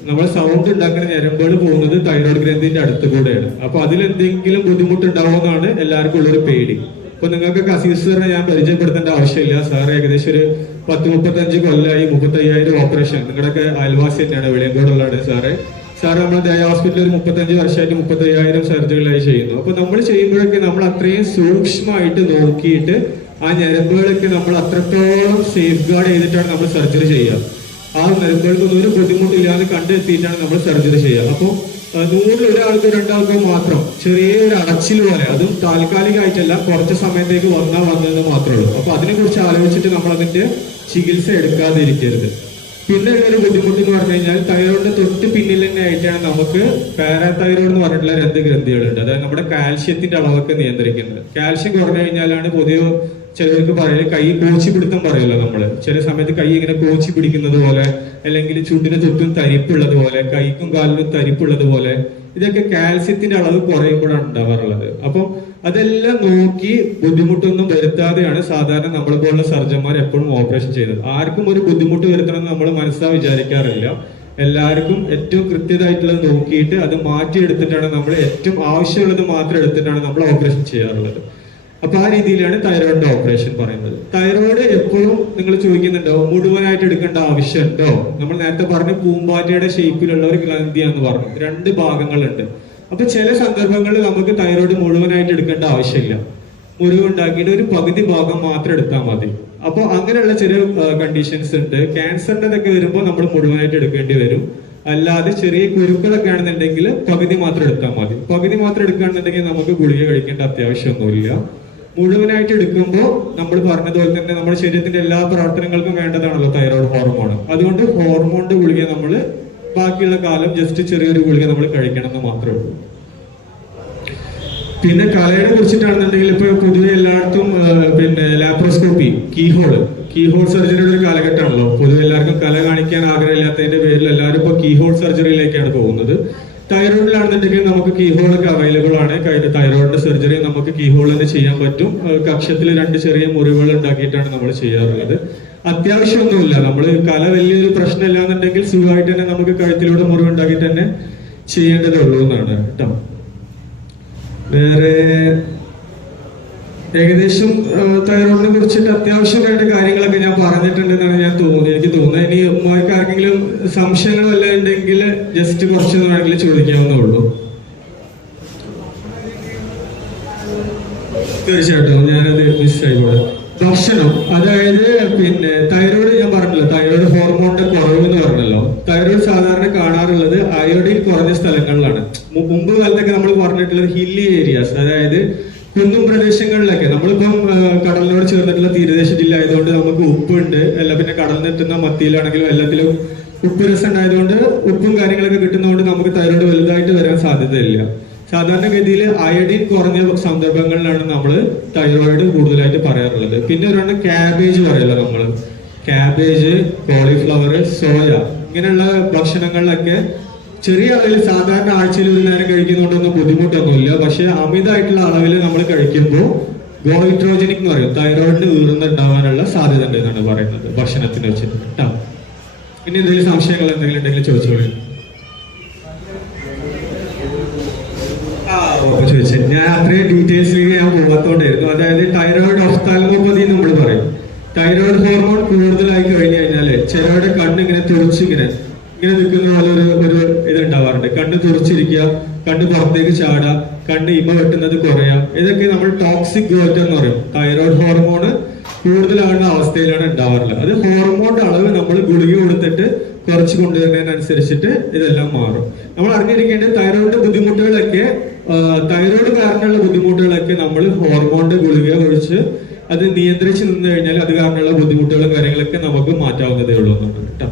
നമ്മൾ സൗണ്ട് ഉണ്ടാക്കുന്ന ഞരമ്പുകൾ പോകുന്നത് തൈറോയ്ഡ് ഗ്രന്ഥിന്റെ അടുത്ത് കൂടെയാണ്. അപ്പൊ അതിലെന്തെങ്കിലും ബുദ്ധിമുട്ടുണ്ടാവുമെന്നാണ് എല്ലാവർക്കും ഉള്ളൊരു പേടി. ഇപ്പൊ നിങ്ങൾക്ക് അസീസ് സാറിനെ ഞാൻ പരിചയപ്പെടുത്തേണ്ട ആവശ്യമില്ല. സാർ ഏകദേശം ഒരു 10-35 കൊല്ലമായി 35,000 ഓപ്പറേഷൻ, നിങ്ങളുടെയൊക്കെ അയൽവാസി തന്നെയാണ്, വെളിയങ്കോടുള്ളതാണ് സാറ്. സാർ നമ്മൾ ദയ ഹോസ്പിറ്റലിൽ ഒരു 35 വർഷമായിട്ട് 35,000 സർജറികളായി ചെയ്യുന്നു. അപ്പൊ നമ്മൾ ചെയ്യുമ്പോഴൊക്കെ നമ്മൾ അത്രയും സൂക്ഷ്മമായിട്ട് നോക്കിയിട്ട് ആ ഞരമ്പുകളൊക്കെ നമ്മൾ അത്രത്തോളം സേഫ് ഗാർഡ് ചെയ്തിട്ടാണ് നമ്മൾ സർജറി ചെയ്യുക. ആ ഞരമ്പുകൾക്കൊന്നും ഒരു ബുദ്ധിമുട്ടില്ലാതെ കണ്ടെത്തിയിട്ടാണ് നമ്മൾ സർജറി ചെയ്യുക. അപ്പോൾ 100 ഒരാൾക്കോ 2 മാത്രം ചെറിയൊരു അടച്ചിൽ പോലെ, അതും താൽക്കാലികമായിട്ടല്ല, കുറച്ച് സമയത്തേക്ക് വന്നതെന്ന് മാത്രമേ ഉള്ളൂ. അപ്പൊ അതിനെ കുറിച്ച് ആലോചിച്ചിട്ട് നമ്മൾ അതിന്റെ ചികിത്സ എടുക്കാതിരിക്കരുത്. പിന്നെ ഒരു ബുദ്ധിമുട്ട് എന്ന് പറഞ്ഞു കഴിഞ്ഞാൽ തൈറോയിഡിന്റെ തൊട്ട് പിന്നിൽ തന്നെ ആയിട്ടാണ് നമുക്ക് പാരാതൈറോയിഡ് എന്ന് പറഞ്ഞിട്ടുള്ള 2 ഗ്രന്ഥികളുണ്ട്. അതായത് നമ്മുടെ കാൽഷ്യത്തിന്റെ അളവൊക്കെ നിയന്ത്രിക്കുന്നത്. കാൽഷ്യം കുറഞ്ഞു കഴിഞ്ഞാലാണ് പൊതുവെ ചിലർക്ക് പറയുന്നത് കൈ കോച്ചി പിടുത്തം പറയുമല്ലോ നമ്മള്. ചില സമയത്ത് കൈ ഇങ്ങനെ കോച്ചി പിടിക്കുന്നത് പോലെ, അല്ലെങ്കിൽ ചുണ്ടിന് ചുറ്റും തരിപ്പുള്ളത് പോലെ, കൈക്കും കാലിനും തരിപ്പുള്ളത് പോലെ, ഇതൊക്കെ കാൽസ്യത്തിന്റെ അളവ് കുറയുമ്പോഴാണ് ഉണ്ടാവാറുള്ളത്. അപ്പം അതെല്ലാം നോക്കി ബുദ്ധിമുട്ടൊന്നും വരുത്താതെയാണ് സാധാരണ നമ്മളെ പോലുള്ള സർജന്മാർ എപ്പോഴും ഓപ്പറേഷൻ ചെയ്യുന്നത്. ആർക്കും ഒരു ബുദ്ധിമുട്ട് വരുത്തണമെന്ന് നമ്മൾ മനസ്സിലാ വിചാരിക്കാറില്ല. എല്ലാവർക്കും ഏറ്റവും കൃത്യമായിട്ടുള്ളത് നോക്കിയിട്ട് അത് മാറ്റിയെടുത്തിട്ടാണ് നമ്മൾ ഏറ്റവും ആവശ്യമുള്ളത് മാത്രം എടുത്തിട്ടാണ് നമ്മൾ ഓപ്പറേഷൻ ചെയ്യാറുള്ളത്. അപ്പൊ ആ രീതിയിലാണ് തൈറോയിഡിന്റെ ഓപ്പറേഷൻ പറയുന്നത്. തൈറോയിഡ് എപ്പോഴും നിങ്ങൾ ചോദിക്കുന്നുണ്ടോ മുഴുവനായിട്ട് എടുക്കേണ്ട ആവശ്യമുണ്ടോ? നമ്മൾ നേരത്തെ പറഞ്ഞു പൂമ്പാറ്റയുടെ ഷേപ്പിലുള്ള ഒരു ഗ്രന്ഥിയാന്ന് പറഞ്ഞു, 2 ഭാഗങ്ങളുണ്ട്. അപ്പൊ ചില സന്ദർഭങ്ങളിൽ നമുക്ക് തൈറോയിഡ് മുഴുവനായിട്ട് എടുക്കേണ്ട ആവശ്യമില്ല, മുറിവുണ്ടാക്കിയിട്ട് ഒരു പകുതി ഭാഗം മാത്രം എടുത്താൽ മതി. അപ്പോൾ അങ്ങനെയുള്ള ചില കണ്ടീഷൻസ് ഉണ്ട്. ക്യാൻസറിൻ്റെതൊക്കെ വരുമ്പോൾ നമ്മൾ മുഴുവനായിട്ട് എടുക്കേണ്ടി വരും. അല്ലാതെ ചെറിയ കുരുക്കളൊക്കെ ആണെന്നുണ്ടെങ്കിൽ പകുതി മാത്രം എടുത്താൽ മതി. പകുതി മാത്രം എടുക്കുകയാണെന്നുണ്ടെങ്കിൽ നമുക്ക് ഗുളിക കഴിക്കേണ്ട അത്യാവശ്യമൊന്നുമില്ല. മുഴുവനായിട്ട് എടുക്കുമ്പോൾ നമ്മൾ പറഞ്ഞതുപോലെ തന്നെ നമ്മുടെ ശരീരത്തിന്റെ എല്ലാ പ്രവർത്തനങ്ങൾക്കും വേണ്ടതാണല്ലോ തൈറോയ്ഡ് ഹോർമോൺ. അതുകൊണ്ട് ഹോർമോണിന്റെ ഗുളിക നമ്മൾ ബാക്കിയുള്ള കാലം ജസ്റ്റ് ചെറിയൊരു ഗുളിക നമ്മൾ കഴിക്കണം എന്ന് മാത്രമേ ഉള്ളൂ. പിന്നെ കലയെ കുറിച്ചിട്ടാണെന്നുണ്ടെങ്കിൽ ഇപ്പൊ പൊതുവെ എല്ലായിടത്തും പിന്നെ ലാപ്രോസ്കോപ്പി, കീഹോൾ സർജറിയുടെ ഒരു കാലഘട്ടമാണല്ലോ. പൊതുവെ എല്ലാവർക്കും കല കാണിക്കാൻ ആഗ്രഹമില്ലാത്തതിന്റെ പേരിൽ എല്ലാവരും ഇപ്പൊ കീഹോൾ സർജറിയിലേക്കാണ് പോകുന്നത്. തൈറോയിഡിലാണെന്നുണ്ടെങ്കിൽ നമുക്ക് കീഹോളൊക്കെ അവൈലബിൾ ആണ്. തൈറോയിഡിന്റെ സർജറി നമുക്ക് കീഹോൾ തന്നെ ചെയ്യാൻ പറ്റും. കക്ഷത്തിൽ 2 ചെറിയ മുറിവുകൾ ഉണ്ടാക്കിയിട്ടാണ് നമ്മൾ ചെയ്യാറുള്ളത്. അത്യാവശ്യമൊന്നുമില്ല, നമ്മൾ കല വലിയൊരു പ്രശ്നമില്ല എന്നുണ്ടെങ്കിൽ സുഖമായിട്ട് തന്നെ നമുക്ക് കഴുത്തിലൂടെ മുറിവ് ഉണ്ടാക്കിയിട്ട് തന്നെ ചെയ്യേണ്ടതേ ഉള്ളൂ എന്നാണ് കേട്ടോ. വേറെ ഏകദേശം തൈറോയിഡിനെ കുറിച്ചിട്ട് അത്യാവശ്യം 2 കാര്യങ്ങളൊക്കെ ഞാൻ പറഞ്ഞിട്ടുണ്ടെന്നാണ് എനിക്ക് തോന്നുന്നത്. ഇനി ഉമ്മക്ക് ആർക്കെങ്കിലും സംശയങ്ങൾ വല്ല ഉണ്ടെങ്കിൽ ജസ്റ്റ് കുറച്ച് വേണമെങ്കിൽ ചോദിക്കാവുന്നേ ഉള്ളൂ. തീർച്ചയായിട്ടും ഞാനത് മിസ്സായി പോയത്. ഭക്ഷണം, അതായത് പിന്നെ തൈറോയിഡ് ഞാൻ പറഞ്ഞല്ലോ, തൈറോയിഡ് ഹോർമോണിന്റെ കുറവ് എന്ന് പറഞ്ഞല്ലോ. തൈറോയിഡ് സാധാരണ കാണാറുള്ളത് അയോഡിൻ കുറഞ്ഞ സ്ഥലങ്ങളിലാണ്. മുമ്പ് കാലത്തൊക്കെ നമ്മൾ പറഞ്ഞിട്ടുള്ളത് ഹില്ലി ഏരിയാസ്, അതായത് കുന്നും പ്രദേശങ്ങളിലൊക്കെ. നമ്മളിപ്പം കടലിനോട് ചേർന്നിട്ടുള്ള തീരദേശ ജില്ല ആയതുകൊണ്ട് നമുക്ക് ഉപ്പുണ്ട്, അല്ല പിന്നെ കടലിനെത്തുന്ന മത്തിയിലാണെങ്കിലും എല്ലാത്തിലും ഉപ്പ് രസം ഉണ്ടായതുകൊണ്ട് ഉപ്പും കാര്യങ്ങളൊക്കെ കിട്ടുന്നതുകൊണ്ട് നമുക്ക് തൈറോയിഡ് വലുതായിട്ട് വരാൻ സാധ്യതയില്ല. സാധാരണഗതിയിൽ അയഡിൻ കുറഞ്ഞ സന്ദർഭങ്ങളിലാണ് നമ്മൾ തൈറോയിഡ് കൂടുതലായിട്ട് പറയാറുള്ളത്. പിന്നെ ഒരെണ്ണം ക്യാബേജ് പറയല്ലോ നമ്മൾ. ക്യാബേജ്, കോളിഫ്ലവർ, സോയ ഇങ്ങനെയുള്ള ഭക്ഷണങ്ങളിലൊക്കെ ചെറിയ അളവിൽ സാധാരണ ആഴ്ചയിൽ ഒരു നേരം കഴിക്കുന്നതുകൊണ്ടൊന്നും ബുദ്ധിമുട്ടൊന്നുമില്ല. പക്ഷെ അമിതമായിട്ടുള്ള അളവിൽ നമ്മൾ കഴിക്കുമ്പോൾ ഗോയിട്രോജനിക് എന്ന് പറയും, തൈറോയിഡിന് ഉയർന്നുണ്ടാവാനുള്ള സാധ്യത ഉണ്ട് എന്നാണ് പറയുന്നത് ഭക്ഷണത്തിന് വെച്ചിട്ട് കേട്ടോ. ഇനി എന്തെങ്കിലും സംശയങ്ങൾ എന്തെങ്കിലും ഉണ്ടെങ്കിൽ ചോദിച്ചോളൂ. ചോദിച്ചത് ഞാൻ അത്രയും ഡീറ്റെയിൽസിലേക്ക് ഞാൻ പോകാത്തോണ്ടായിരുന്നു. അതായത് തൈറോയിഡ് ഒഫ്താൽമോപ്പതി നമ്മൾ പറയും. തൈറോയിഡ് ഹോർമോൺ കൂടുതലായി കഴിഞ്ഞു കഴിഞ്ഞാല് ചിലരുടെ കണ്ണ് ഇങ്ങനെ തുറച്ചിങ്ങനെ നിൽക്കുന്ന പോലെ ഒരു ഇതുണ്ടാവാറുണ്ട്. കണ്ണ് തുറച്ചിരിക്കുക, കണ്ണ് പുറത്തേക്ക് ചാടുക, കണ്ണ് ഇമ വെട്ടുന്നത് കുറയുക. ഇതൊക്കെ നമ്മൾ ടോക്സിക് ഗ്രോത്ത് എന്ന് പറയും. തൈറോയിഡ് ഹോർമോൺ കൂടുതലാകുന്ന അവസ്ഥയിലാണ് ഉണ്ടാവാറുള്ളത്. അത് ഹോർമോണിന്റെ അളവ് നമ്മൾ ഗുളിക കൊടുത്തിട്ട് കുറച്ച് കൊണ്ടുവരുന്നതിനനുസരിച്ചിട്ട് ഇതെല്ലാം മാറും. നമ്മൾ അറിഞ്ഞിരിക്കേണ്ടത് തൈറോയിഡിന്റെ ബുദ്ധിമുട്ടുകളൊക്കെ, തൈറോയിഡ് കാരണമുള്ള ബുദ്ധിമുട്ടുകളൊക്കെ നമ്മൾ ഹോർമോണിന്റെ ഗുളിക ഒഴിച്ച് അത് നിയന്ത്രിച്ച് നിന്ന് കഴിഞ്ഞാൽ അത് കാരണമുള്ള ബുദ്ധിമുട്ടുകളും കാര്യങ്ങളൊക്കെ നമുക്ക് മാറ്റാവുന്നതേ ഉള്ളൂ എന്നാണ് കേട്ടോ.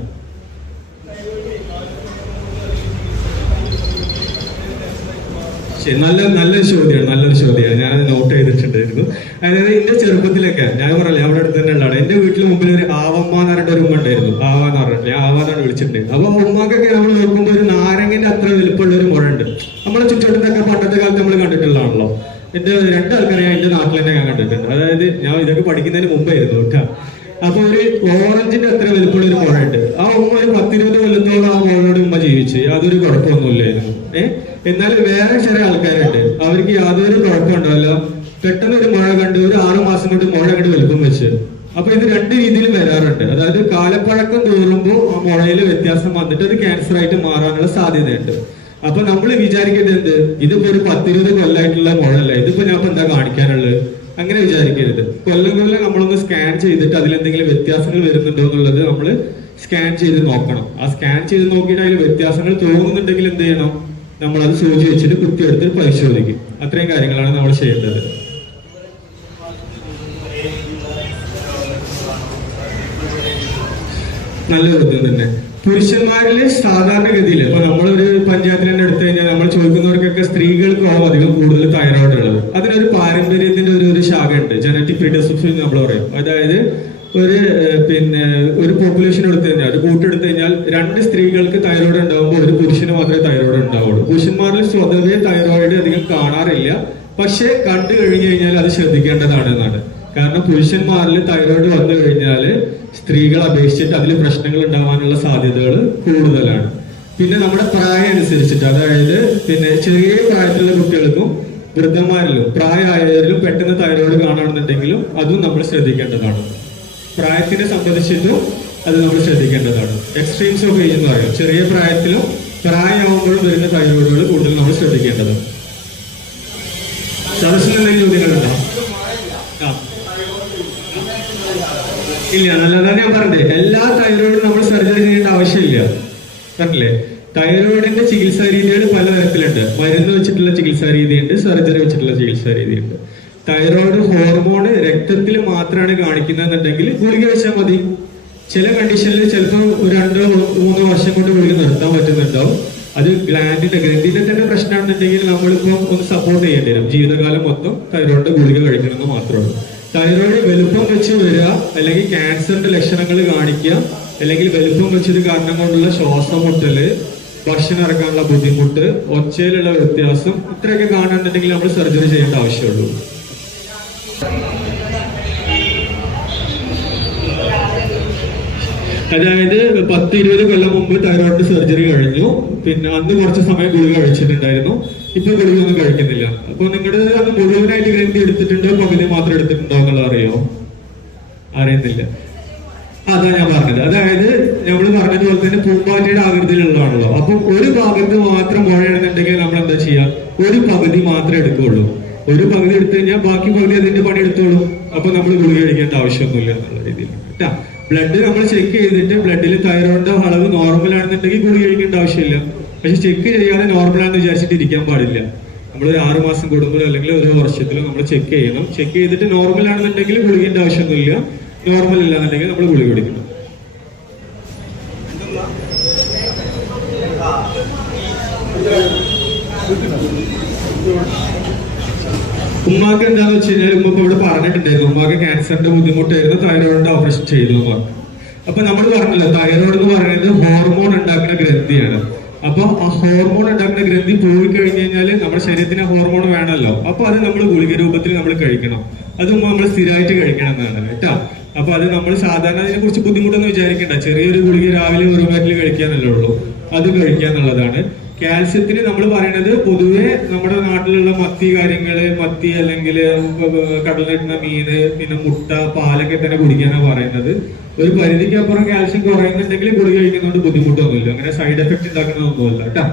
നല്ലൊരു ചോദ്യമാണ്. ഞാനത് നോട്ട് ചെയ്തിട്ടുണ്ടായിരുന്നു. അതായത് എന്റെ ചെറുപ്പത്തിലൊക്കെ ഞാൻ പറയല്ലേ, അവിടെ അടുത്ത് തന്നെ ഉള്ളതാണ്. എന്റെ വീട്ടിൽ മുമ്പിൽ ഒരു ആവമ്മ എന്ന് പറഞ്ഞിട്ട് ഒരു ഉമ്മ ഉണ്ടായിരുന്നു. ആവാന്ന് പറഞ്ഞിട്ട് ആവാന്നാണ് വിളിച്ചിട്ടുണ്ടായിരുന്നു. അപ്പൊ ഉമ്മക്കൊക്കെ നമ്മൾ നോക്കുമ്പോൾ ഒരു നാരങ്ങന്റെ അത്ര വലുപ്പമുള്ള ഒരു മുഴ ഉണ്ട്. നമ്മളെ ചുറ്റുവട്ടത്തൊക്കെ പണ്ടത്തെ കാലത്ത് നമ്മൾ കണ്ടിട്ടുള്ളതാണല്ലോ. എന്റെ രണ്ടാൾക്കാരെ എന്റെ നാട്ടിൽ തന്നെ ഞാൻ കണ്ടിട്ടുണ്ട്. അതായത് ഞാൻ ഇതൊക്കെ പഠിക്കുന്നതിന് മുമ്പായിരുന്നു കേട്ടോ. അപ്പൊ ഒരു ഓറഞ്ചിന്റെ അത്ര വലുപ്പമുള്ള ഒരു മുഴ ഉണ്ട്. ആ ഉമ്മ ഒരു 10-20 കൊല്ലത്തോളം ആ മുഴയോട് ഉമ്മ ജീവിച്ച് യാതൊരു കുഴപ്പമൊന്നുമില്ലായിരുന്നു. എന്നാൽ വേറെ ചില ആൾക്കാരുണ്ട്, അവർക്ക് യാതൊരു കുഴപ്പമുണ്ടാവില്ല. പെട്ടെന്ന് ഒരു മുഴ കണ്ട് ഒരു 6 മാസം കൊണ്ട് മുഴ കണ്ട് വലുപ്പം വെച്ച്. അപ്പൊ ഇത് രണ്ട് രീതിയിലും വരാറുണ്ട്. അതായത് കാലപ്പഴക്കം തോറുമ്പോൾ ആ മുഴയിൽ വ്യത്യാസം വന്നിട്ട് അത് ക്യാൻസർ ആയിട്ട് മാറാനുള്ള സാധ്യതയുണ്ട്. അപ്പൊ നമ്മൾ വിചാരിക്കേണ്ടത് എന്ത്, ഇതിപ്പോ ഒരു 10-20 കൊല്ലമായിട്ടുള്ള മുഴല്ല, ഇതിപ്പോ ഞാൻ എന്താ കാണിക്കാനുള്ളത്, അങ്ങനെ വിചാരിക്കരുത്. കൊല്ലം നമ്മളൊന്ന് സ്കാൻ ചെയ്തിട്ട് അതിലെന്തെങ്കിലും വ്യത്യാസങ്ങൾ വരുന്നുണ്ടോ എന്നുള്ളത് നമ്മൾ സ്കാൻ ചെയ്ത് നോക്കണം. ആ സ്കാൻ ചെയ്ത് നോക്കിയിട്ട് അതിൽ വ്യത്യാസങ്ങൾ തോന്നുന്നുണ്ടെങ്കിൽ എന്ത് ചെയ്യണം, നമ്മളത് സൂചി വെച്ചിട്ട് കുത്തിയെടുത്ത് പരിശോധിക്കും. അത്രയും കാര്യങ്ങളാണ് നമ്മൾ ചെയ്യേണ്ടത്. നല്ല ചോദ്യം തന്നെ. പുരുഷന്മാരിൽ സാധാരണഗതിയിൽ ഇപ്പൊ നമ്മളൊരു പഞ്ചായത്തിൽ തന്നെ എടുത്തു കഴിഞ്ഞാൽ നമ്മൾ ചോദിക്കുന്നവർക്കൊക്കെ സ്ത്രീകൾക്കാവും അധികം കൂടുതൽ തൈറോയിഡ് ഉള്ളത്. അതിനൊരു പാരമ്പര്യത്തിന്റെ ഒരു ശാഖ ഉണ്ട്, ജനറ്റിക് പ്രീഡിസ്പോസിഷൻ നമ്മൾ പറയും. അതായത് ഒരു പോപ്പുലേഷൻ എടുത്തു കഴിഞ്ഞാൽ, ഒരു കൂട്ടെടുത്തു കഴിഞ്ഞാൽ 2 സ്ത്രീകൾക്ക് തൈറോയിഡ് ഉണ്ടാകുമ്പോൾ ഒരു പുരുഷന് മാത്രമേ തൈറോയിഡ് ഉണ്ടാവുള്ളൂ. പുരുഷന്മാരിൽ സ്വതവേ തൈറോയിഡ് അധികം കാണാറില്ല. പക്ഷെ കണ്ടു കഴിഞ്ഞു കഴിഞ്ഞാൽ അത് ശ്രദ്ധിക്കേണ്ടതാണ് എന്നാണ്. കാരണം പുരുഷന്മാരിൽ തൈറോയിഡ് വന്നു കഴിഞ്ഞാൽ സ്ത്രീകളെ അപേക്ഷിച്ചിട്ട് അതിൽ പ്രശ്നങ്ങൾ ഉണ്ടാവാനുള്ള സാധ്യതകൾ കൂടുതലാണ്. പിന്നെ നമ്മുടെ പ്രായം അനുസരിച്ചിട്ട്, അതായത് ചെറിയ പ്രായത്തിലുള്ള കുട്ടികൾക്കും വൃദ്ധന്മാരിലും പ്രായമായവരിലും പെട്ടെന്ന് തൈറോയിഡ് കാണുന്നുണ്ടെങ്കിലും അതും നമ്മൾ ശ്രദ്ധിക്കേണ്ടതാണ്. പ്രായത്തിനെ സംബന്ധിച്ചിട്ടും അത് നമ്മൾ ശ്രദ്ധിക്കേണ്ടതാണ്. എക്സ്ട്രീംസ് ഓഫ് ഏജ് എന്ന് പറയും. ചെറിയ പ്രായത്തിലും പ്രായമാകുമ്പോഴും വരുന്ന തൈറോയിഡുകൾ കൂടുതൽ നമ്മൾ ശ്രദ്ധിക്കേണ്ടതാണ്. സദസ്സിൽ എന്തെങ്കിലും ചോദ്യങ്ങളുണ്ടോ? ഇല്ല, നല്ലതാണ് ഞാൻ പറഞ്ഞത്. എല്ലാ തൈറോയിഡും നമ്മൾ സർജറി ചെയ്യേണ്ട ആവശ്യമില്ല. പറഞ്ഞില്ലേ, തൈറോയിഡിന്റെ ചികിത്സാ രീതികൾ പലതരത്തിലുണ്ട്. മരുന്ന് വെച്ചിട്ടുള്ള ചികിത്സാ രീതിയുണ്ട്, സർജറി വെച്ചിട്ടുള്ള ചികിത്സാ രീതിയുണ്ട്. തൈറോയിഡ് ഹോർമോൺ രക്തത്തിൽ മാത്രമാണ് കാണിക്കുന്നതെന്നുണ്ടെങ്കിൽ ഗുളിക വെച്ചാൽ മതി. ചില കണ്ടീഷനിൽ ചിലപ്പോൾ 2-3 വർഷം കൊണ്ട് ഗുളിക നിർത്താൻ പറ്റുന്നുണ്ടാവും. അത് ഗ്രന്ഥിന്റെ തന്നെ പ്രശ്നമാണെന്നുണ്ടെങ്കിൽ നമ്മളിപ്പോൾ ഒന്ന് സപ്പോർട്ട് ചെയ്യേണ്ടി വരും. ജീവിതകാലം മൊത്തം തൈറോയിഡ് ഗുളിക കഴിക്കണമെന്ന് മാത്രമേ. തൈറോയിഡ് വലുപ്പം വെച്ച് വരിക, അല്ലെങ്കിൽ ക്യാൻസറിന്റെ ലക്ഷണങ്ങൾ കാണിക്കുക, അല്ലെങ്കിൽ വലുപ്പം വെച്ചൊരു കാരണം കൊണ്ടുള്ള ശ്വാസം മുട്ടല്, ഭക്ഷണം ഇറക്കാനുള്ള ബുദ്ധിമുട്ട്, ഒച്ചയിലുള്ള വ്യത്യാസം, ഇത്രയൊക്കെ കാണുന്നുണ്ടെങ്കിൽ നമ്മൾ സർജറി ചെയ്യേണ്ട ആവശ്യമുള്ളൂ. അതായത് 10-20 കൊല്ലം മുമ്പ് തൈറോയിഡ് സർജറി കഴിഞ്ഞു. അന്ന് കുറച്ച് സമയം ഗുളിക കഴിച്ചിട്ടുണ്ടായിരുന്നു. ഇപ്പൊ ഗുളിക ഒന്നും കഴിക്കുന്നില്ല. അപ്പൊ നിങ്ങളുടെ അത് മുഴുവനായിട്ട് ഗ്രന്ഥി എടുത്തിട്ടുണ്ടോ പകുതി മാത്രം എടുത്തിട്ടുണ്ടോ എന്നുള്ളത് അറിയുന്നില്ല. അതാ ഞാൻ പറഞ്ഞത്. അതായത് നമ്മൾ പറഞ്ഞതുപോലെ തന്നെ പൂമ്പാറ്റയുടെ ആകൃതിയിലുള്ളതാണല്ലോ. അപ്പൊ ഒരു ഭാഗത്ത് മാത്രം മുഴയാണെന്നുണ്ടെങ്കിൽ നമ്മൾ എന്താ ചെയ്യാ, ഒരു പകുതി മാത്രമേ എടുക്കുള്ളൂ. ഒരു പകുതി എടുത്തു കഴിഞ്ഞാൽ ബാക്കി പകുതി അതിന്റെ പണി എടുത്തോളൂ. അപ്പൊ നമ്മൾ ഗുളിക കഴിക്കേണ്ട ആവശ്യമൊന്നുമില്ല എന്നുള്ള രീതിയിൽ കേട്ടാ. ബ്ലഡ് നമ്മൾ ചെക്ക് ചെയ്തിട്ട് ബ്ലഡിൽ തൈറോയിഡിന്റെ അളവ് നോർമൽ ആണെന്നുണ്ടെങ്കിൽ ഗുളിക കഴിക്കേണ്ട ആവശ്യമില്ല. പക്ഷെ ചെക്ക് ചെയ്യാതെ നോർമലാണെന്ന് വിചാരിച്ചിട്ട് ഇരിക്കാൻ പാടില്ല. നമ്മൾ 6 മാസം കൂടുമ്പോഴോ അല്ലെങ്കിൽ 1 വർഷത്തിലോ നമ്മൾ ചെക്ക് ചെയ്യണം. ചെക്ക് ചെയ്തിട്ട് നോർമൽ ആണെന്നുണ്ടെങ്കിൽ ഗുളികേണ്ട ആവശ്യമൊന്നുമില്ല. നോർമൽ ഇല്ലാന്നുണ്ടെങ്കിൽ നമ്മൾ ഗുളിക കുടിക്കണം. ഉമ്മാക്ക് എന്താന്ന് വെച്ച് കഴിഞ്ഞാൽ ഉമ്മ ഇപ്പൊ ഇവിടെ പറഞ്ഞിട്ടുണ്ടായിരുന്നു ഉമ്മാക്ക് ക്യാൻസറിന്റെ ബുദ്ധിമുട്ടായിരുന്നു, തൈറോയിഡിന്റെ ഓപ്പറേഷൻ ചെയ്തു എന്ന് പറഞ്ഞു. അപ്പൊ നമ്മൾ പറഞ്ഞല്ലോ തൈറോയിഡ് എന്ന് പറയുന്നത് ഹോർമോൺ ഉണ്ടാക്കുന്ന ഗ്രന്ഥിയാണ്. അപ്പൊ ആ ഹോർമോൺ ഉണ്ടാക്കുന്ന ഗ്രന്ഥി പോയി കഴിഞ്ഞു കഴിഞ്ഞാല് നമ്മുടെ ശരീരത്തിന് ഹോർമോൺ വേണമല്ലോ. അപ്പൊ അത് നമ്മൾ ഗുളിക രൂപത്തിൽ നമ്മൾ കഴിക്കണം. അത് നമ്മൾ സ്ഥിരമായിട്ട് കഴിക്കണം എന്നാണ് കേട്ടോ. അപ്പൊ അത് നമ്മൾ സാധാരണ അതിനെ കുറിച്ച് ബുദ്ധിമുട്ടൊന്നും വിചാരിക്കണ്ട. ചെറിയൊരു ഗുളിക രാവിലെ ഒരു വയറ്റിൽ കഴിക്കാന്നല്ലേ ഉള്ളൂ, അത് കഴിക്കാന്നുള്ളതാണ്. കാൽസ്യത്തിന് നമ്മൾ പറയുന്നത് പൊതുവെ നമ്മുടെ നാട്ടിലുള്ള മത്തി കാര്യങ്ങള്, മത്തി അല്ലെങ്കിൽ കടലിട്ടുന്ന മീന്, പിന്നെ മുട്ട, പാലൊക്കെ തന്നെ കുടിക്കാനാണ് പറയുന്നത്. ഒരു പരിധിക്ക് അപ്പുറം കാൽസ്യം കുറയുന്നുണ്ടെങ്കിൽ ഗുളിക കഴിക്കുന്നതുകൊണ്ട് ബുദ്ധിമുട്ടൊന്നുമില്ല. അങ്ങനെ സൈഡ് എഫക്ട് ഉണ്ടാക്കുന്നതൊന്നുമല്ല കേട്ടോ.